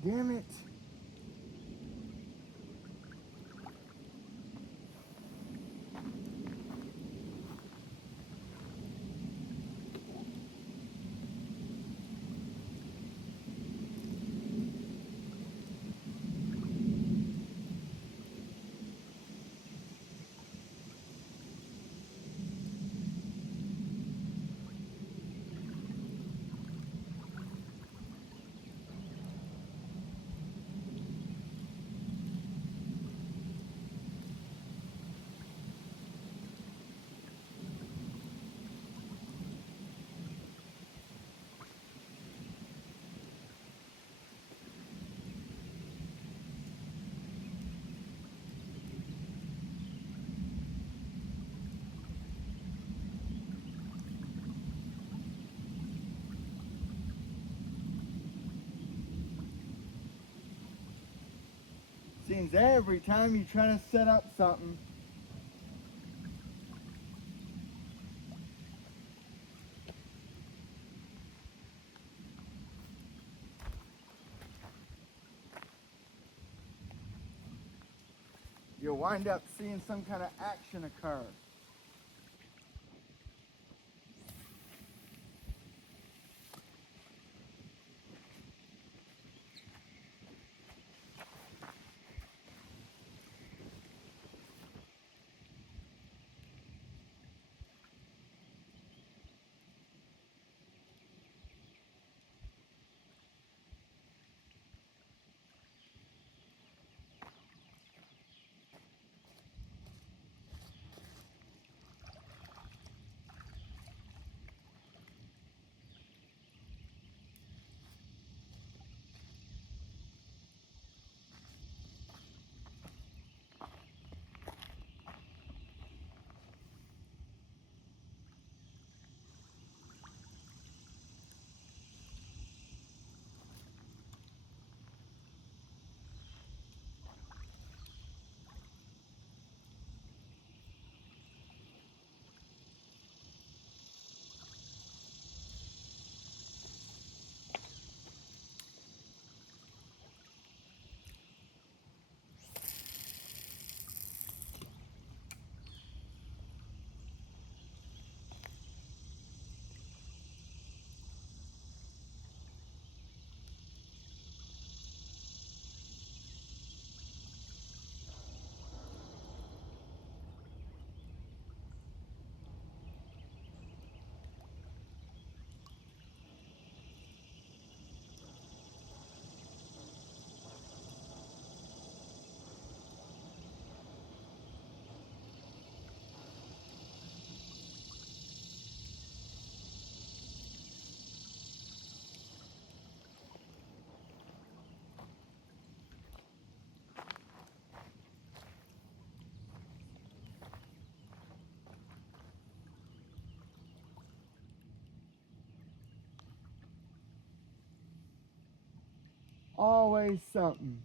Damn it. means every time you try to set up something, you'll wind up seeing some kind of action occur. Always something.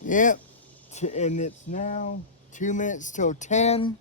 Yep. And it's now 2 minutes till 10.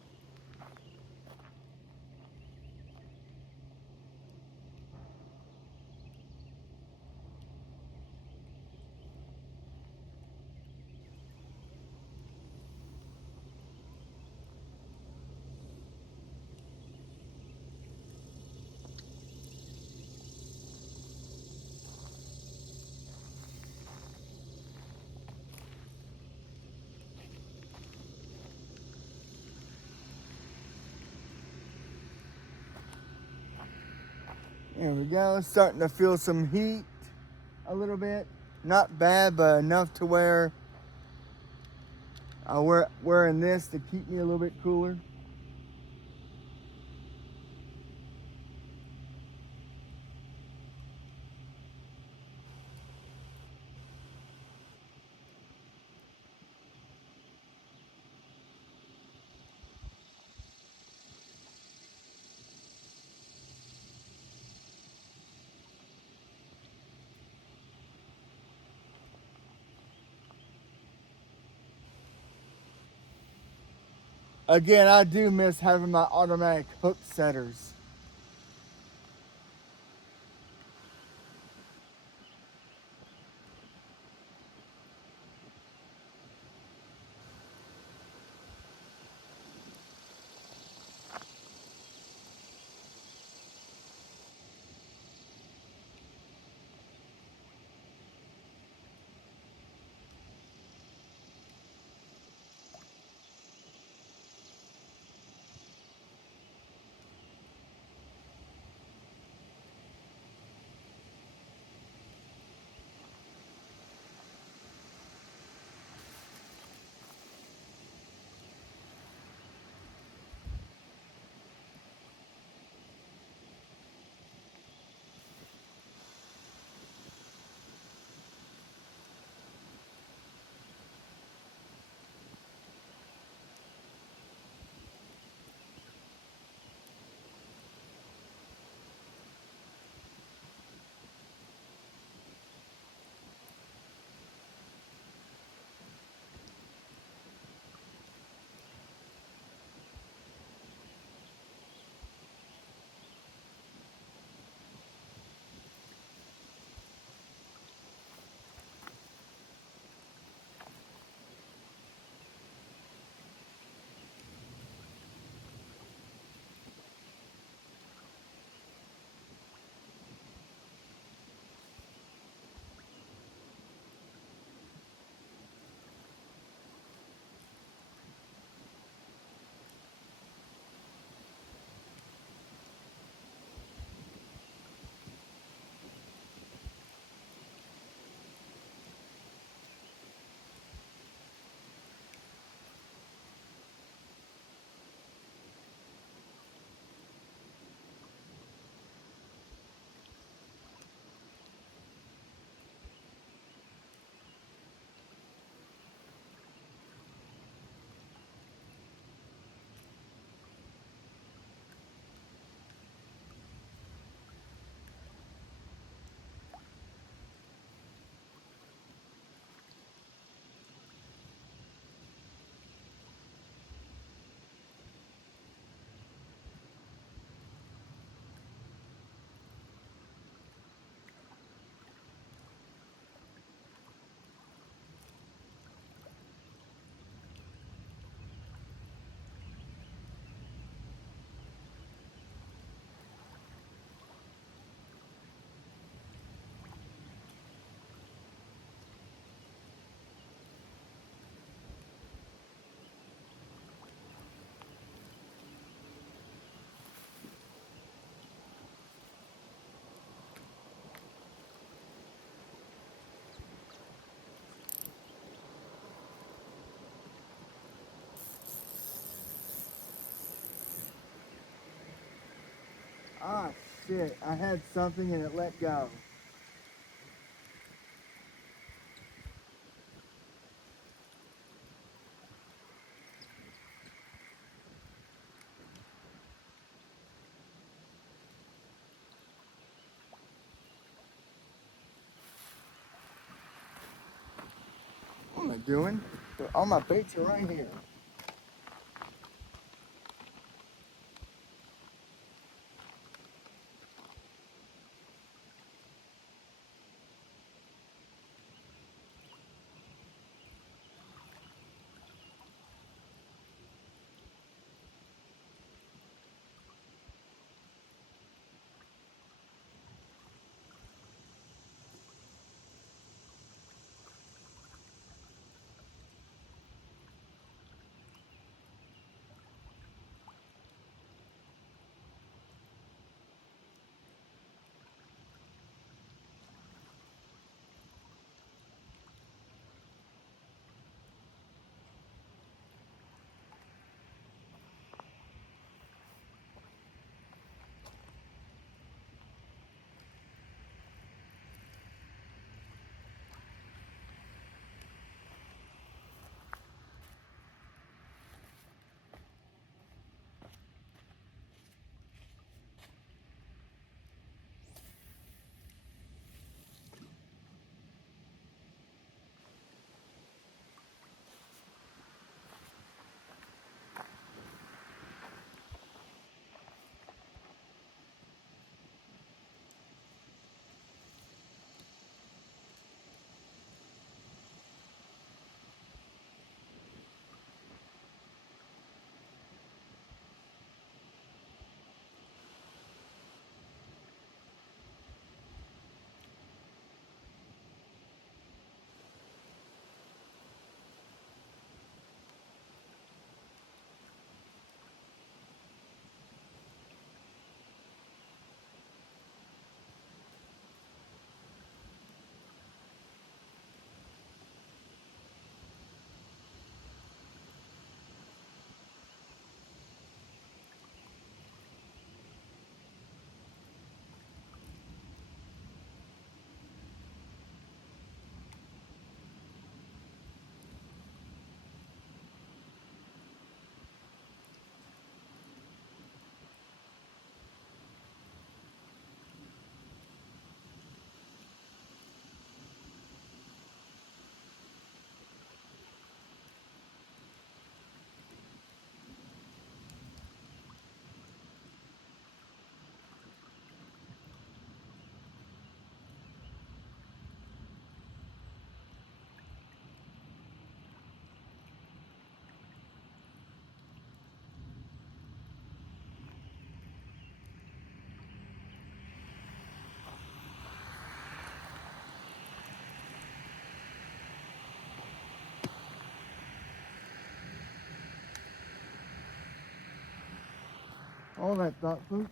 There we go. Starting to feel some heat a little bit. Not bad, but enough to where I'm wearing this to keep me a little bit cooler. Again, I do miss having my automatic hook setters. Ah, shit. I had something and it let go. What am I doing? All my baits are right here. all that thought, folks.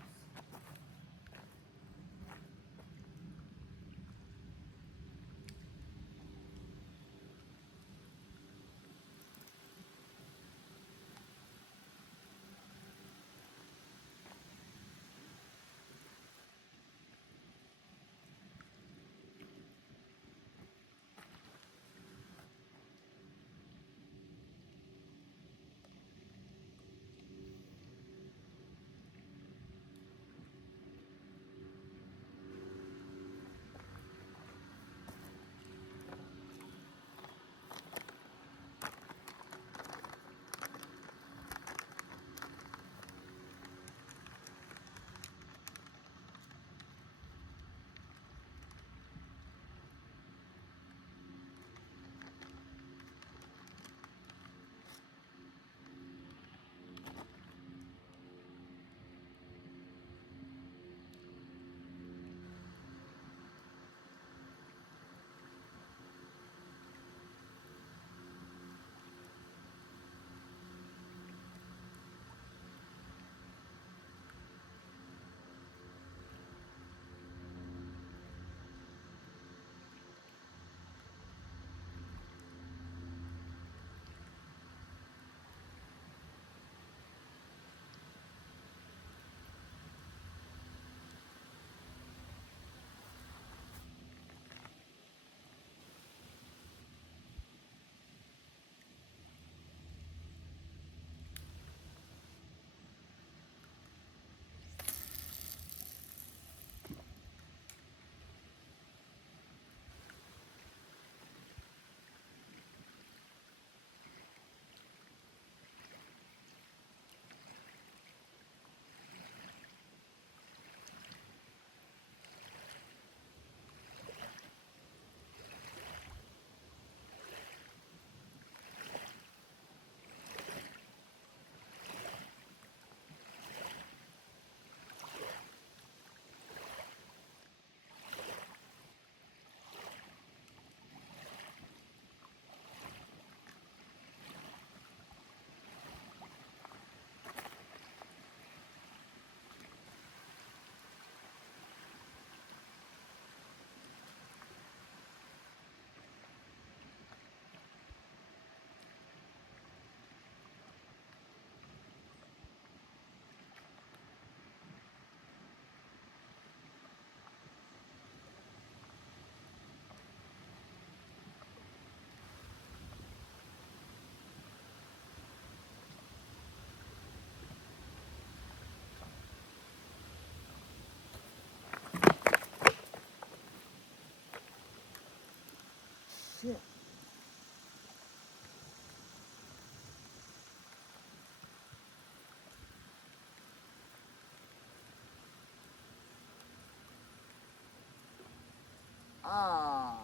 Shit. Ah.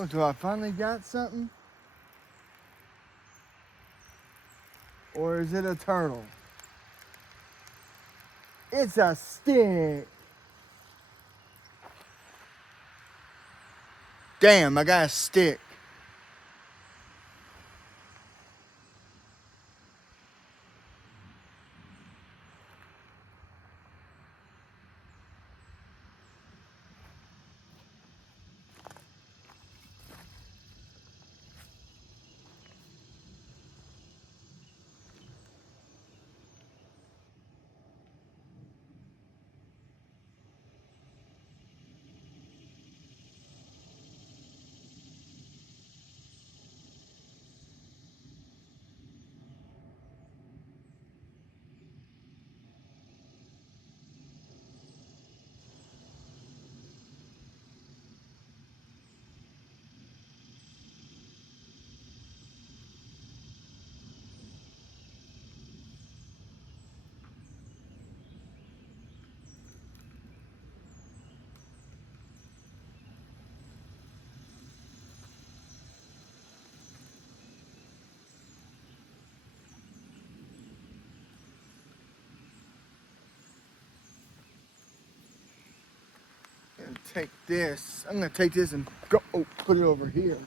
Oh, do I finally got something? Or is it a turtle? It's a stick. Damn, I got a stick. Take this. I'm gonna take this and go. Oh, put it over here.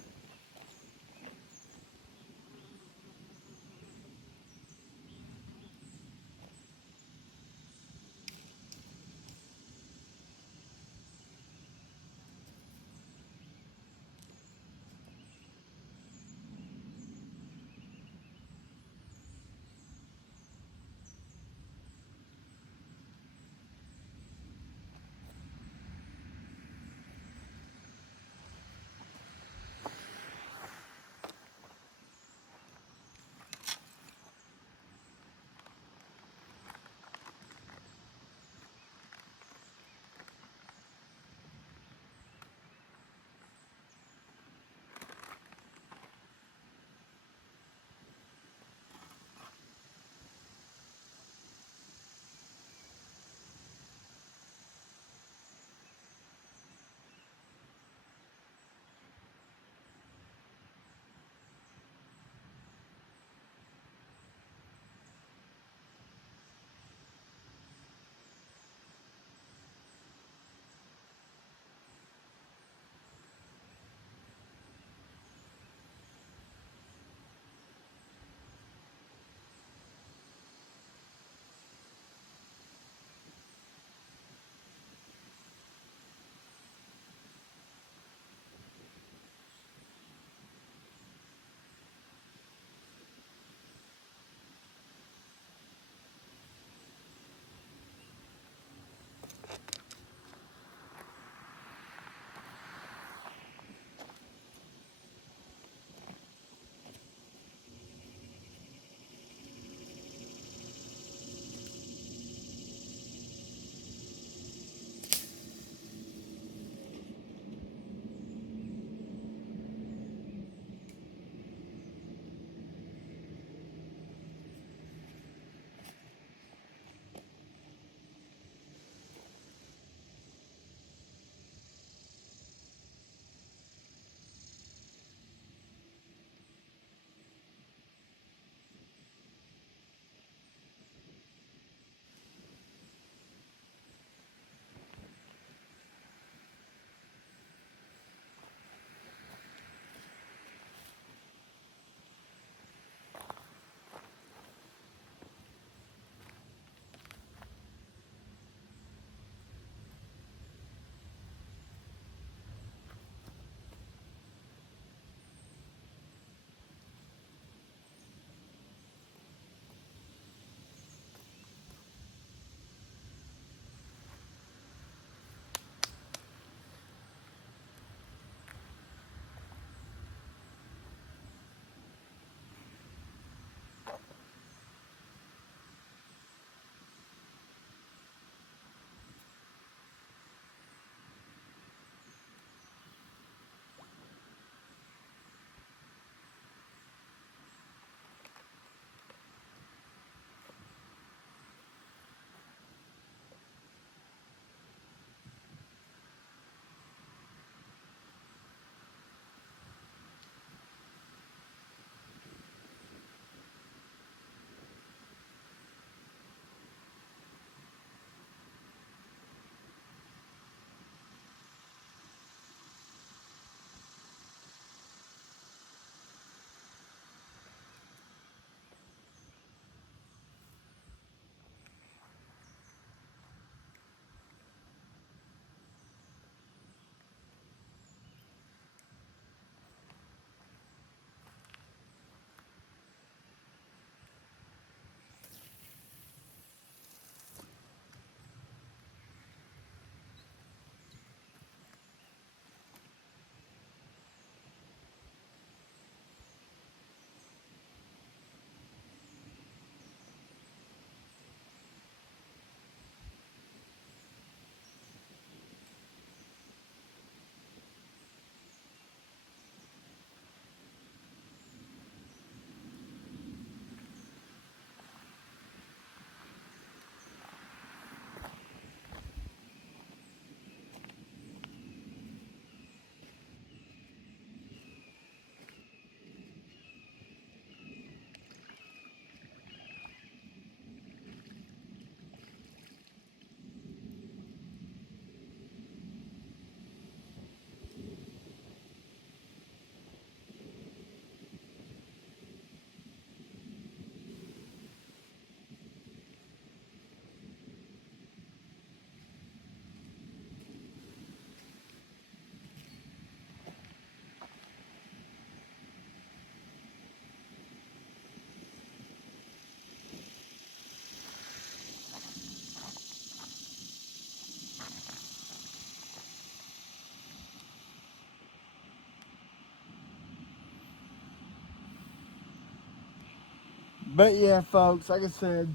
But yeah, folks, like I said,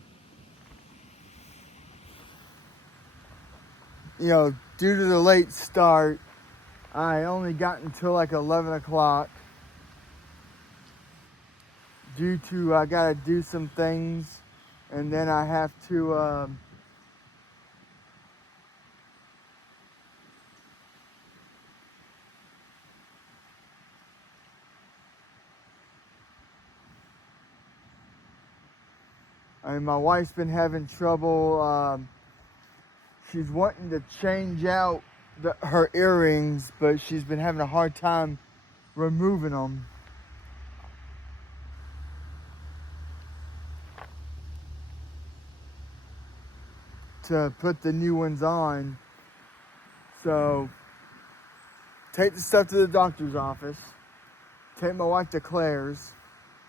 due to the late start, I only got until like 11 o'clock. Due to I gotta do some things, and then I have to. My wife's been having trouble. She's wanting to change out her earrings, but she's been having a hard time removing them. To put the new ones on. So, take the stuff to the doctor's office. Take my wife to Claire's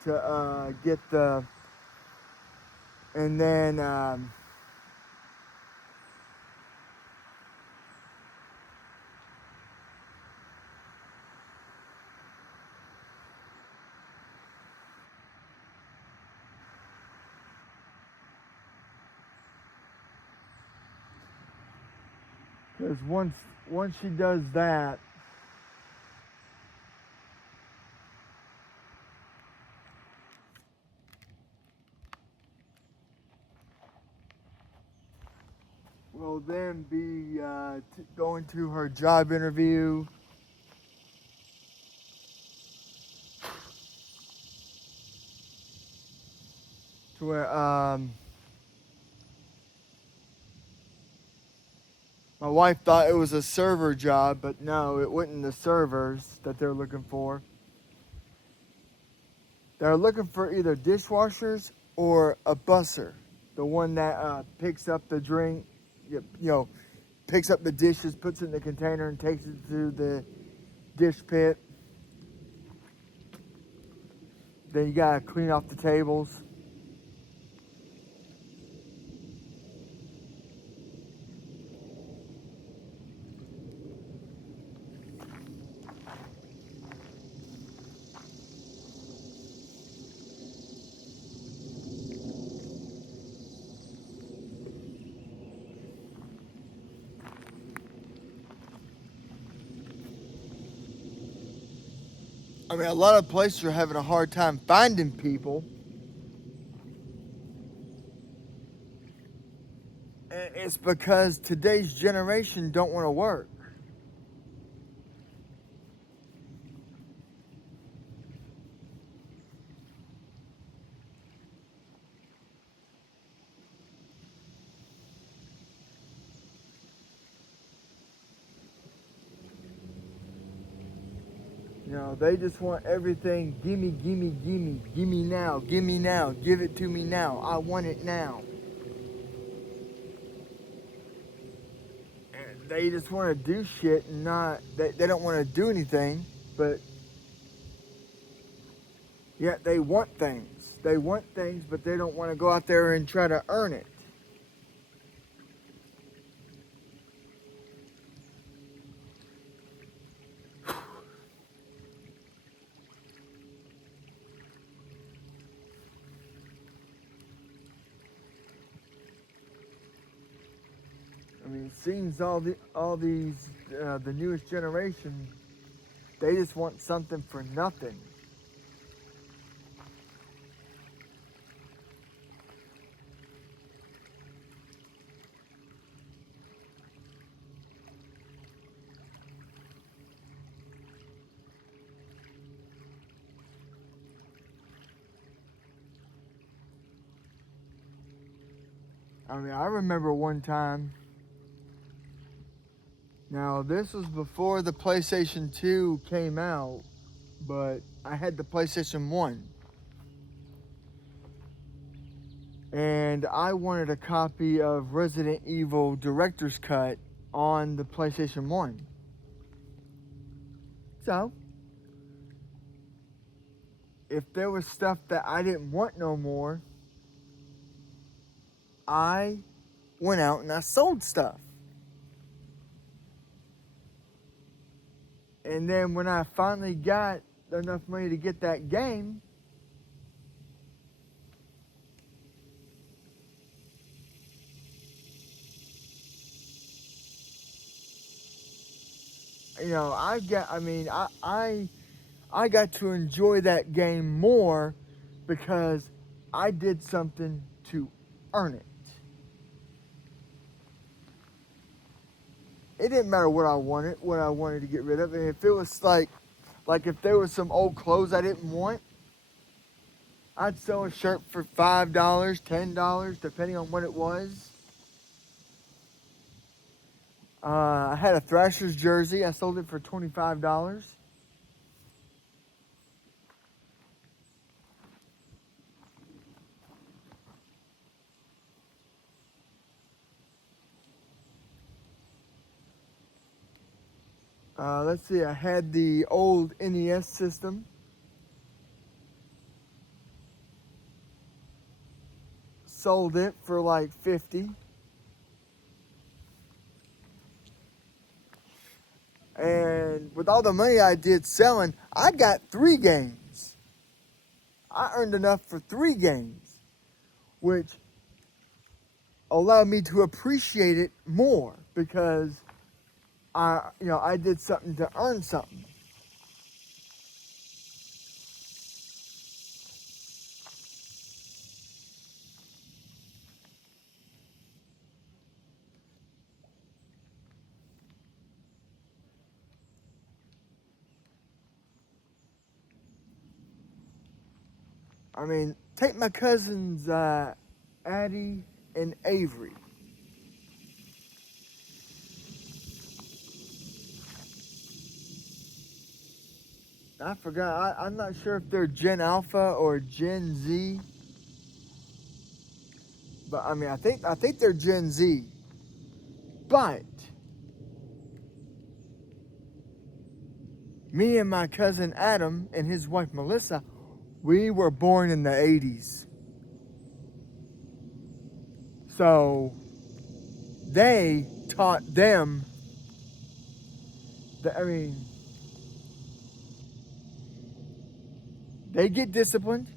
to get the. And then. Because once she does that, we'll then be going to her job interview. To where my wife thought it was a server job, but no, it wasn't the servers that they're looking for. They're looking for either dishwashers or a busser, the one that picks up the drink, picks up the dishes, puts it in the container, and takes it to the dish pit. Then you gotta clean off the tables. I mean, a lot of places are having a hard time finding people. And it's because today's generation don't want to work. They just want everything, gimme, gimme, gimme, gimme now, give it to me now, I want it now. And they just want to do shit and they don't want to do anything, but yet they want things. They want things, but they don't want to go out there and try to earn it. I mean, it seems all these the newest generation, they just want something for nothing. I mean, I remember one time. Now, this was before the PlayStation 2 came out, but I had the PlayStation 1. And I wanted a copy of Resident Evil Director's Cut on the PlayStation 1. So, if there was stuff that I didn't want no more, I went out and I sold stuff. And then when I finally got enough money to get that game, I got to enjoy that game more because I did something to earn it. It didn't matter what I wanted to get rid of. And if it was like if there was some old clothes I didn't want, I'd sell a shirt for $5, $10, depending on what it was. I had a Thrashers jersey. I sold it for $25. Let's see. I had the old NES system. Sold it for like 50. And with all the money I did selling, I got 3 games. I earned enough for 3 games, which allowed me to appreciate it more because I did something to earn something. I mean, take my cousins Addie and Avery. I forgot. I'm not sure if they're Gen Alpha or Gen Z, but I mean, I think they're Gen Z. But me and my cousin Adam and his wife Melissa, we were born in the 80s. So they taught them that, I mean, they get disciplined.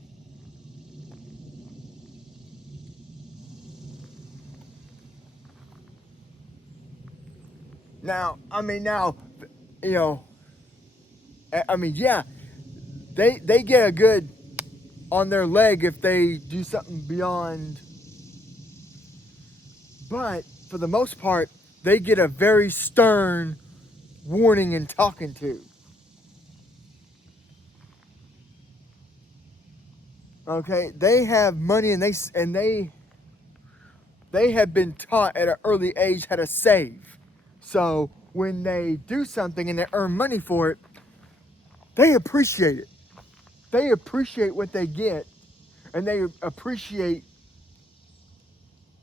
Now, you know, yeah, they get a good on their leg if they do something beyond. But for the most part, they get a very stern warning and talking to. Okay, they have money and they have been taught at an early age how to save. So when they do something and they earn money for it, they appreciate it. They appreciate what they get, and they appreciate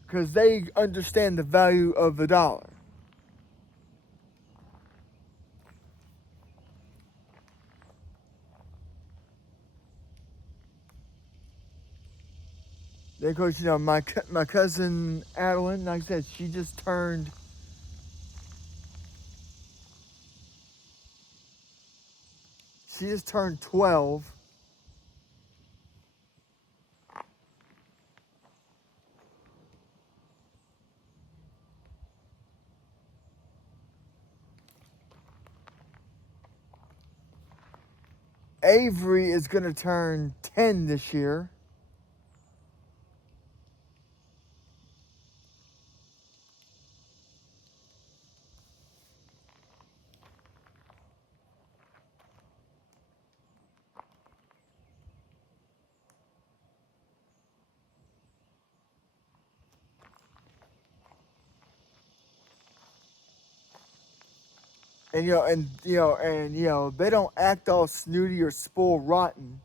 because they understand the value of the dollar. Of course, my cousin Adeline, like I said, she just turned 12. Avery is gonna turn 10 this year. And they don't act all snooty or spoiled rotten.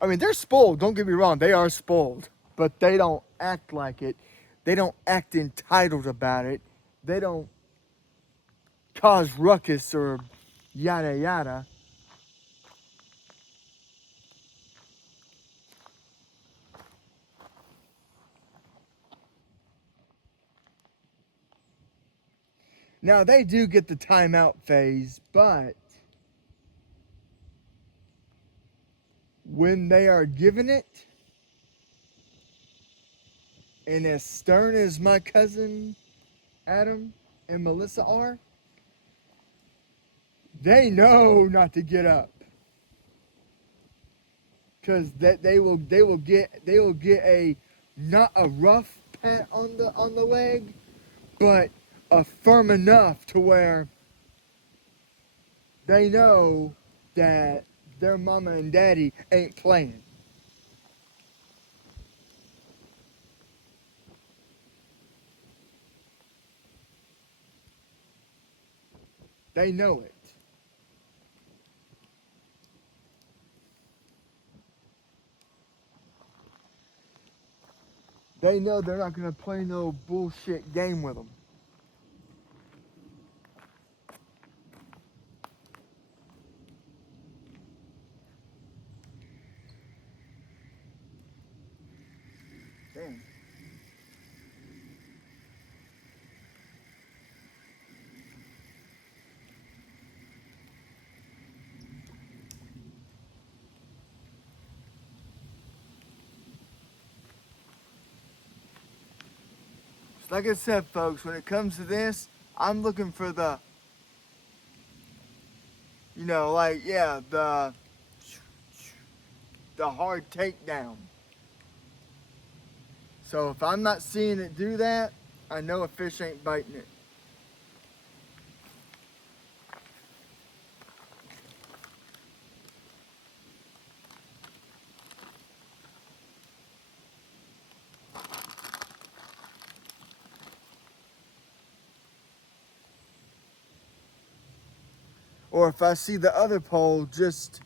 I mean, they're spoiled. Don't get me wrong; they are spoiled, but they don't act like it. They don't act entitled about it. They don't cause ruckus or yada yada. Now they do get the timeout phase, but when they are given it, and as stern as my cousin Adam, and Melissa are, they know not to get up. Because that they will get a not a rough pat on the leg, but a firm enough to where they know that their mama and daddy ain't playing. They know it. They know they're not gonna play no bullshit game with them. Damn. Like I said, folks, when it comes to this, I'm looking for the, like yeah, the hard takedown. So if I'm not seeing it do that, I know a fish ain't biting it. Or if I see the other pole just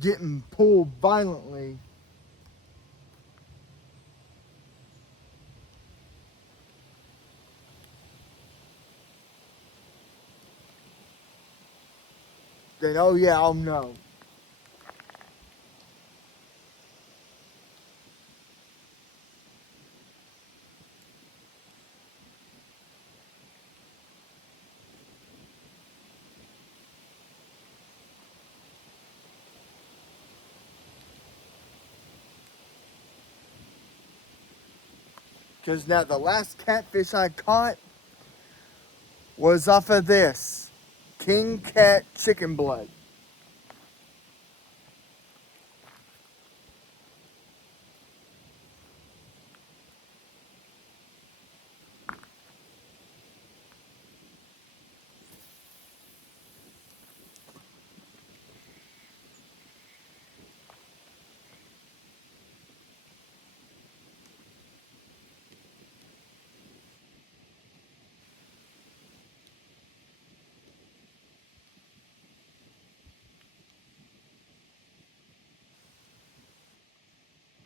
getting pulled violently, then oh yeah, I'll know. Because now the last catfish I caught was off of this king cat chicken blood.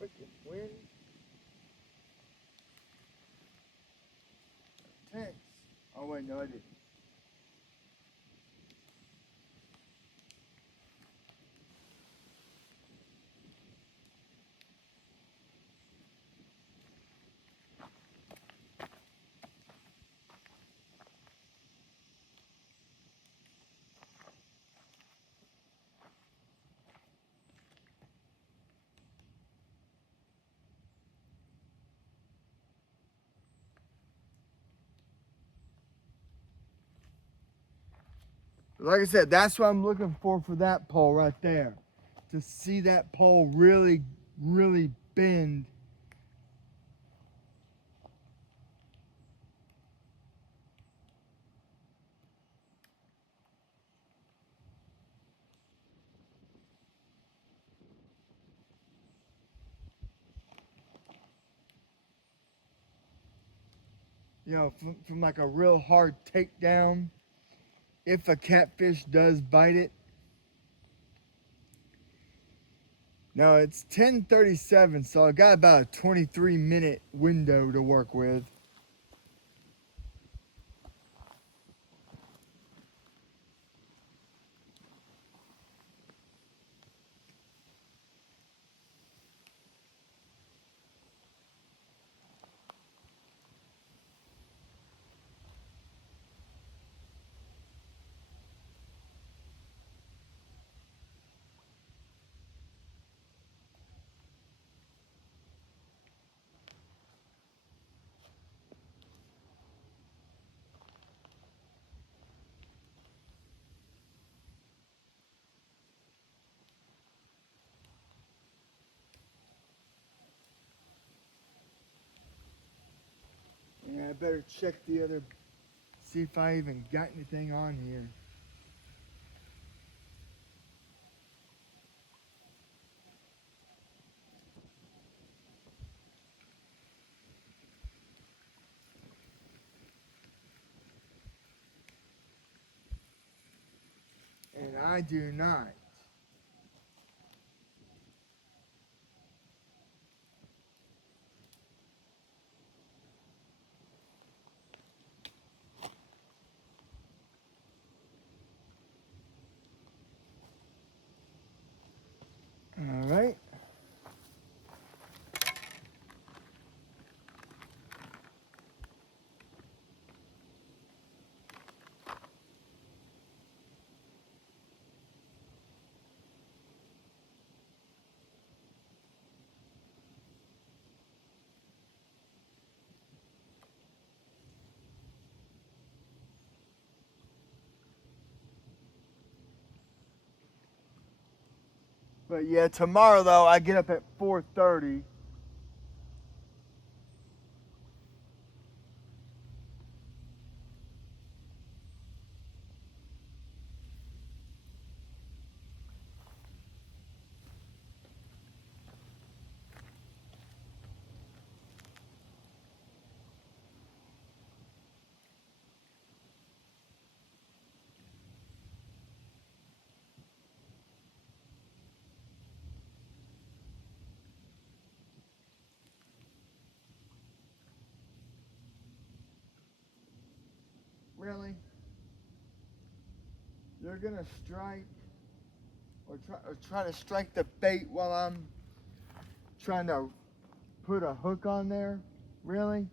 Freaking wind. Tense. Oh wait, no I didn't. Like I said, that's what I'm looking for that pole right there. To see that pole really, really bend. From like a real hard takedown. If a catfish does bite it. Now it's 10:37, so I got about a 23-minute window to work with. better check the other, see if I even got anything on here. And I do not. All right. But yeah, tomorrow though, I get up at 4:30. Really? They're gonna strike or try to strike the bait while I'm trying to put a hook on there? Really?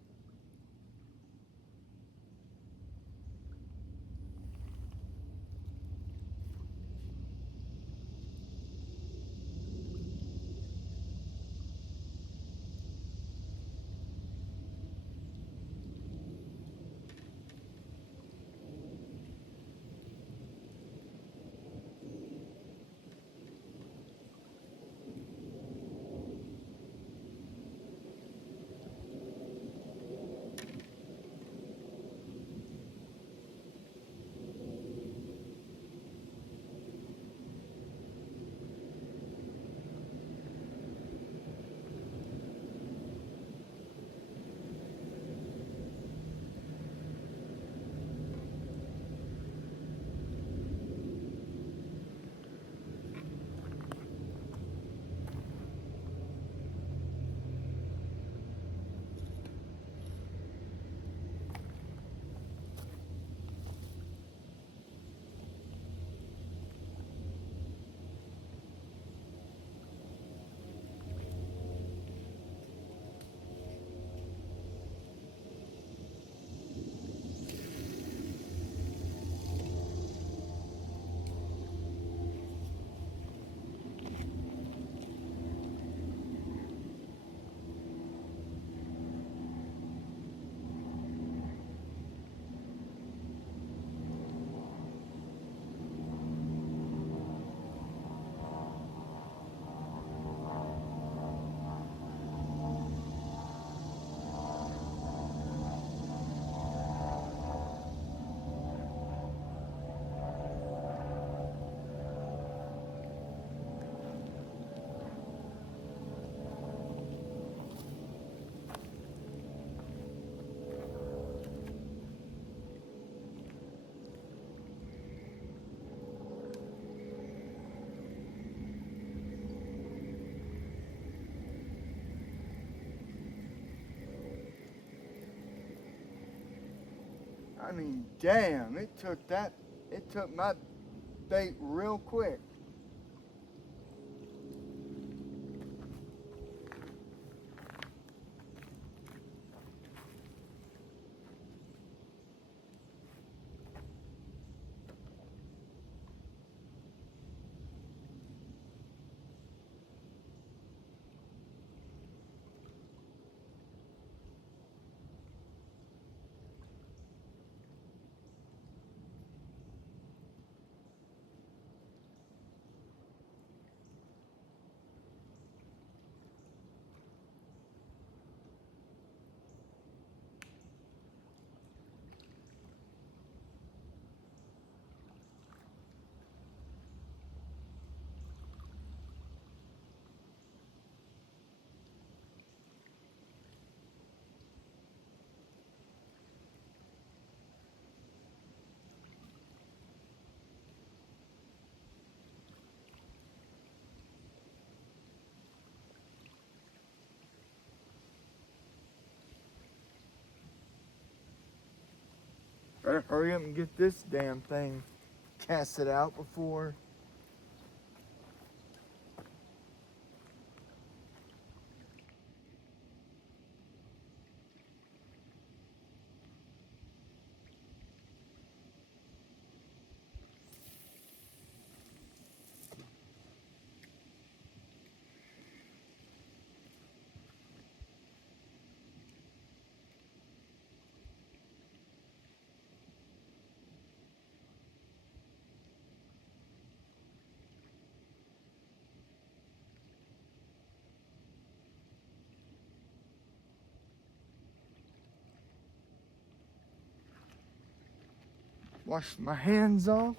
I mean, damn, it took my bait real quick. Better hurry up and get this damn thing casted out before. Wash my hands off.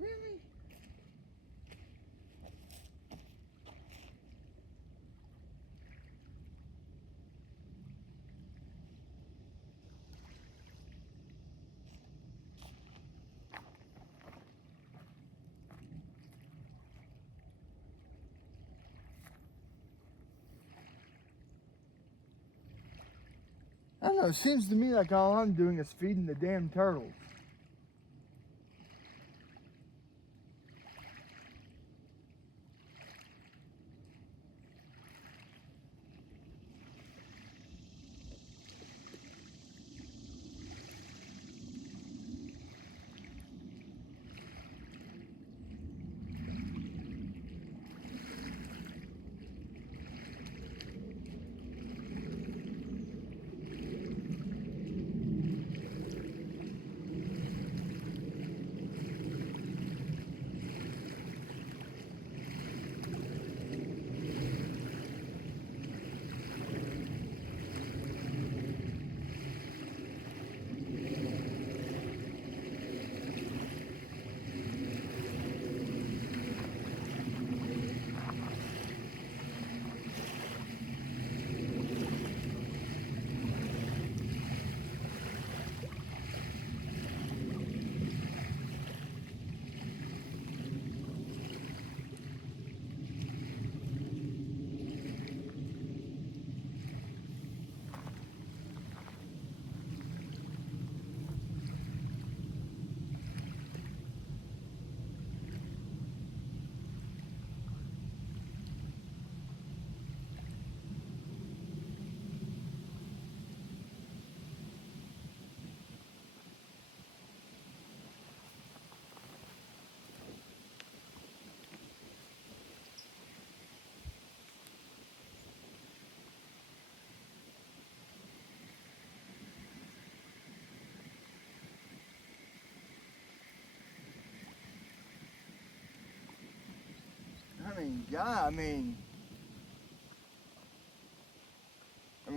Really? I don't know, it seems to me like all I'm doing is feeding the damn turtles.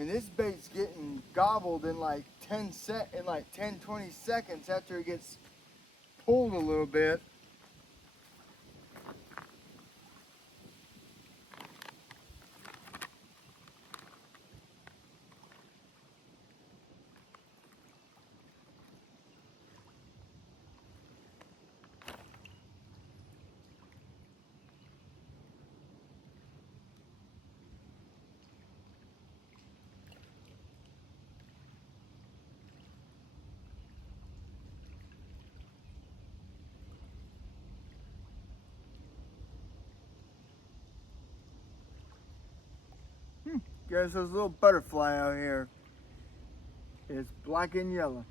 This bait's getting gobbled in like 20 seconds after it gets pulled a little bit. Guess this little butterfly out here is black and yellow.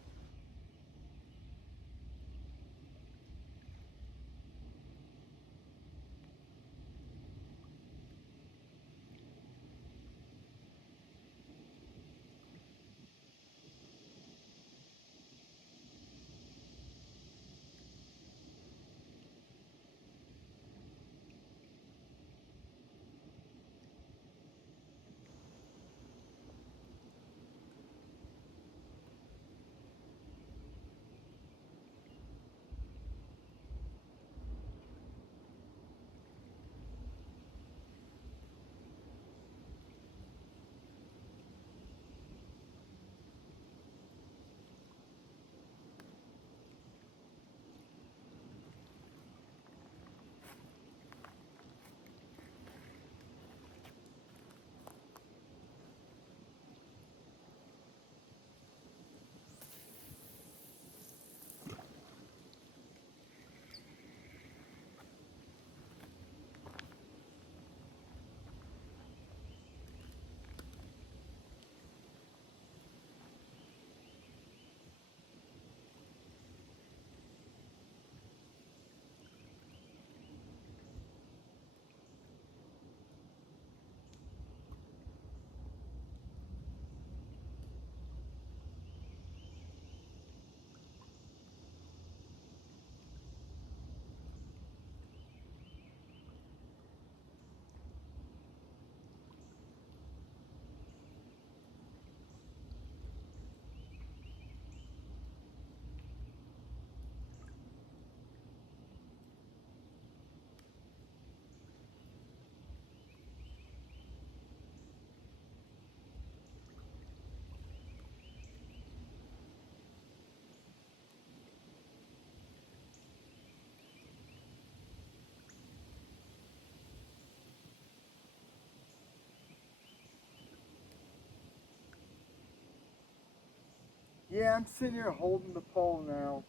Yeah, I'm sitting here holding the pole now.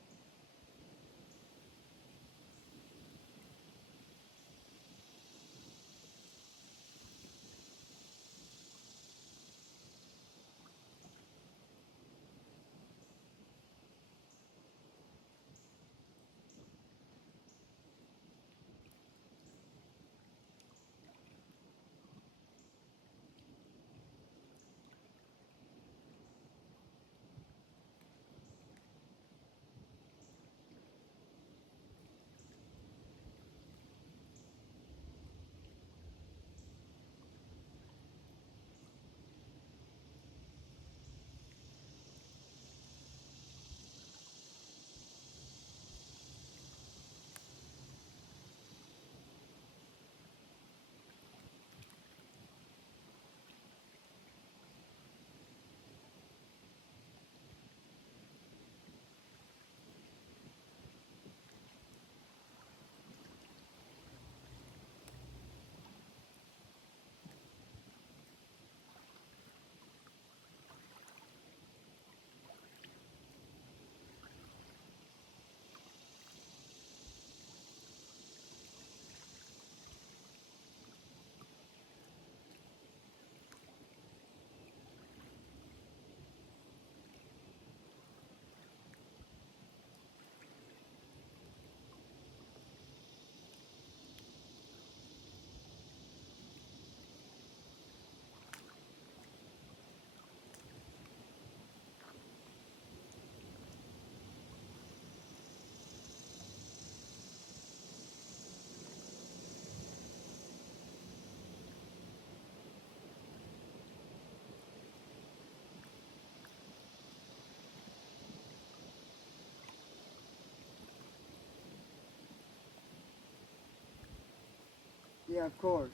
Yeah, of course.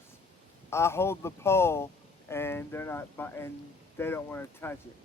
I hold the pole, and they're not, and they don't want to touch it.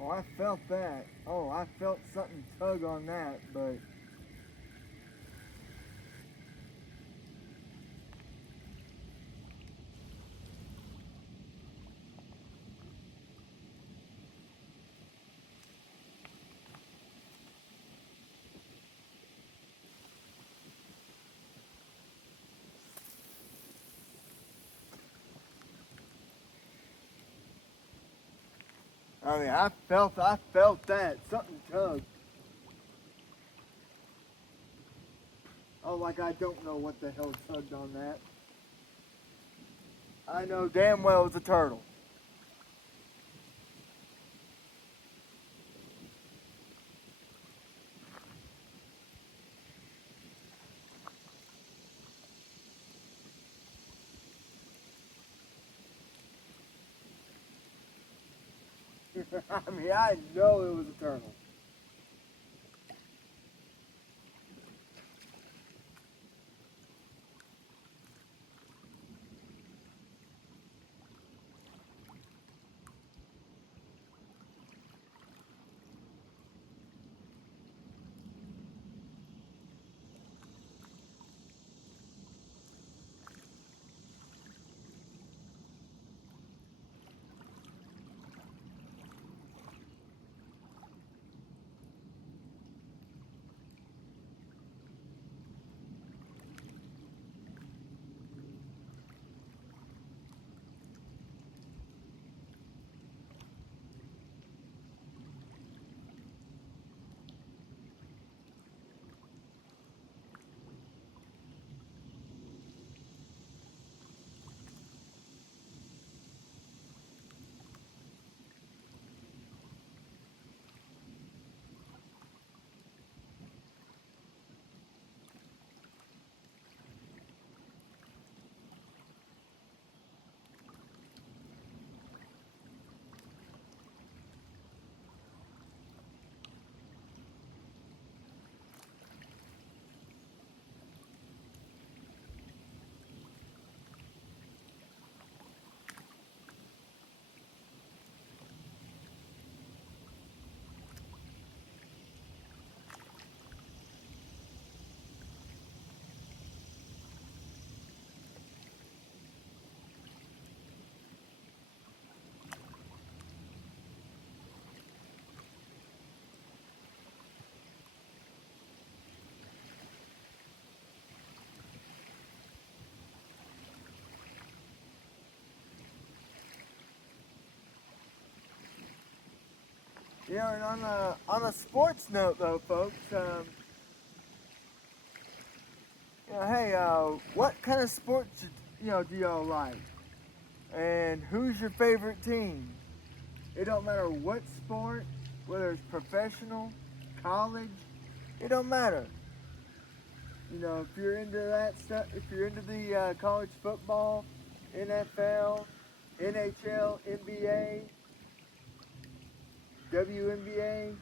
Oh, I felt that. Oh, I felt something tug on that, but I mean, I felt that something tugged. Oh, like I don't know what the hell tugged on that. I know damn well it's a turtle. I mean, I know it was a turtle. You know, and on a sports note though, folks, you know, hey, what kind of sports do y'all like? And who's your favorite team? It don't matter what sport, whether it's professional, college, it don't matter. You know, if you're into that stuff, if you're into the college football, NFL, NHL, NBA, WNBA,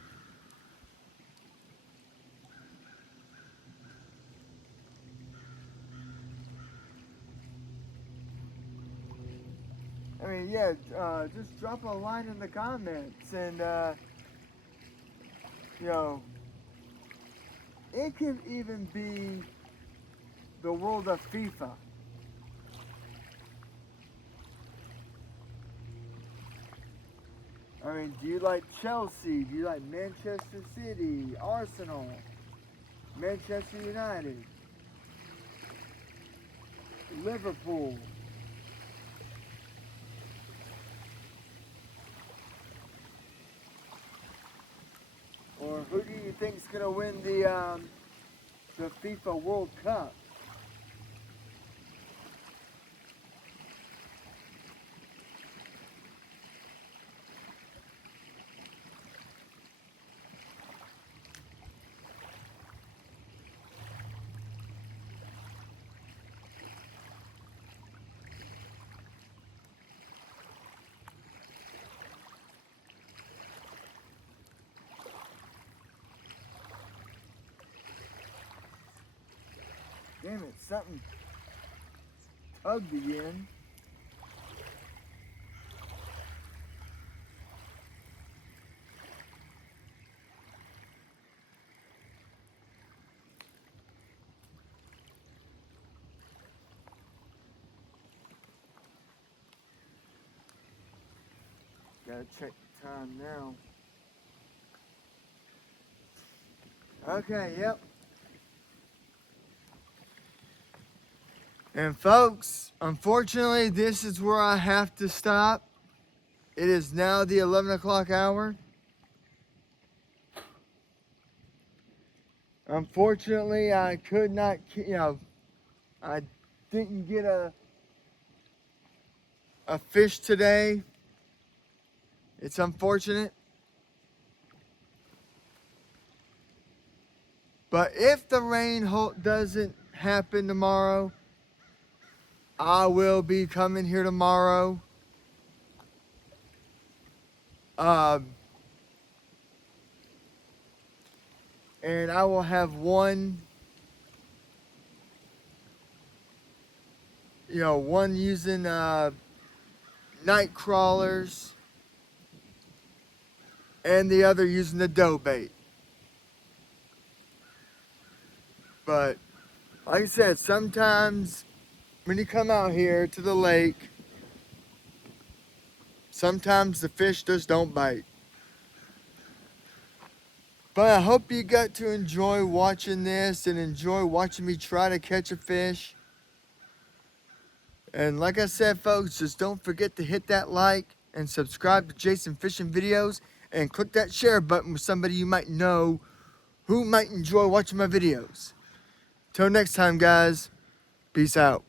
I mean, yeah, just drop a line in the comments, and you know, it could even be the world of FIFA. I mean, do you like Chelsea? Do you like Manchester City, Arsenal, Manchester United, Liverpool? Or who do you think's gonna win the FIFA World Cup? Damn it, something tugged again. Gotta check the time now. Okay, yep. And folks, unfortunately, this is where I have to stop. It is now the 11 o'clock hour. Unfortunately, I could not, I didn't get a fish today. It's unfortunate. But if the rain doesn't happen tomorrow, I will be coming here tomorrow. And I will have one using night crawlers and the other using the dough bait. But like I said, sometimes when you come out here to the lake, sometimes the fish just don't bite. But I hope you got to enjoy watching this and enjoy watching me try to catch a fish. And like I said, folks, just don't forget to hit that like and subscribe to Jason Fishing Videos and click that share button with somebody you might know who might enjoy watching my videos. Till next time, guys, peace out.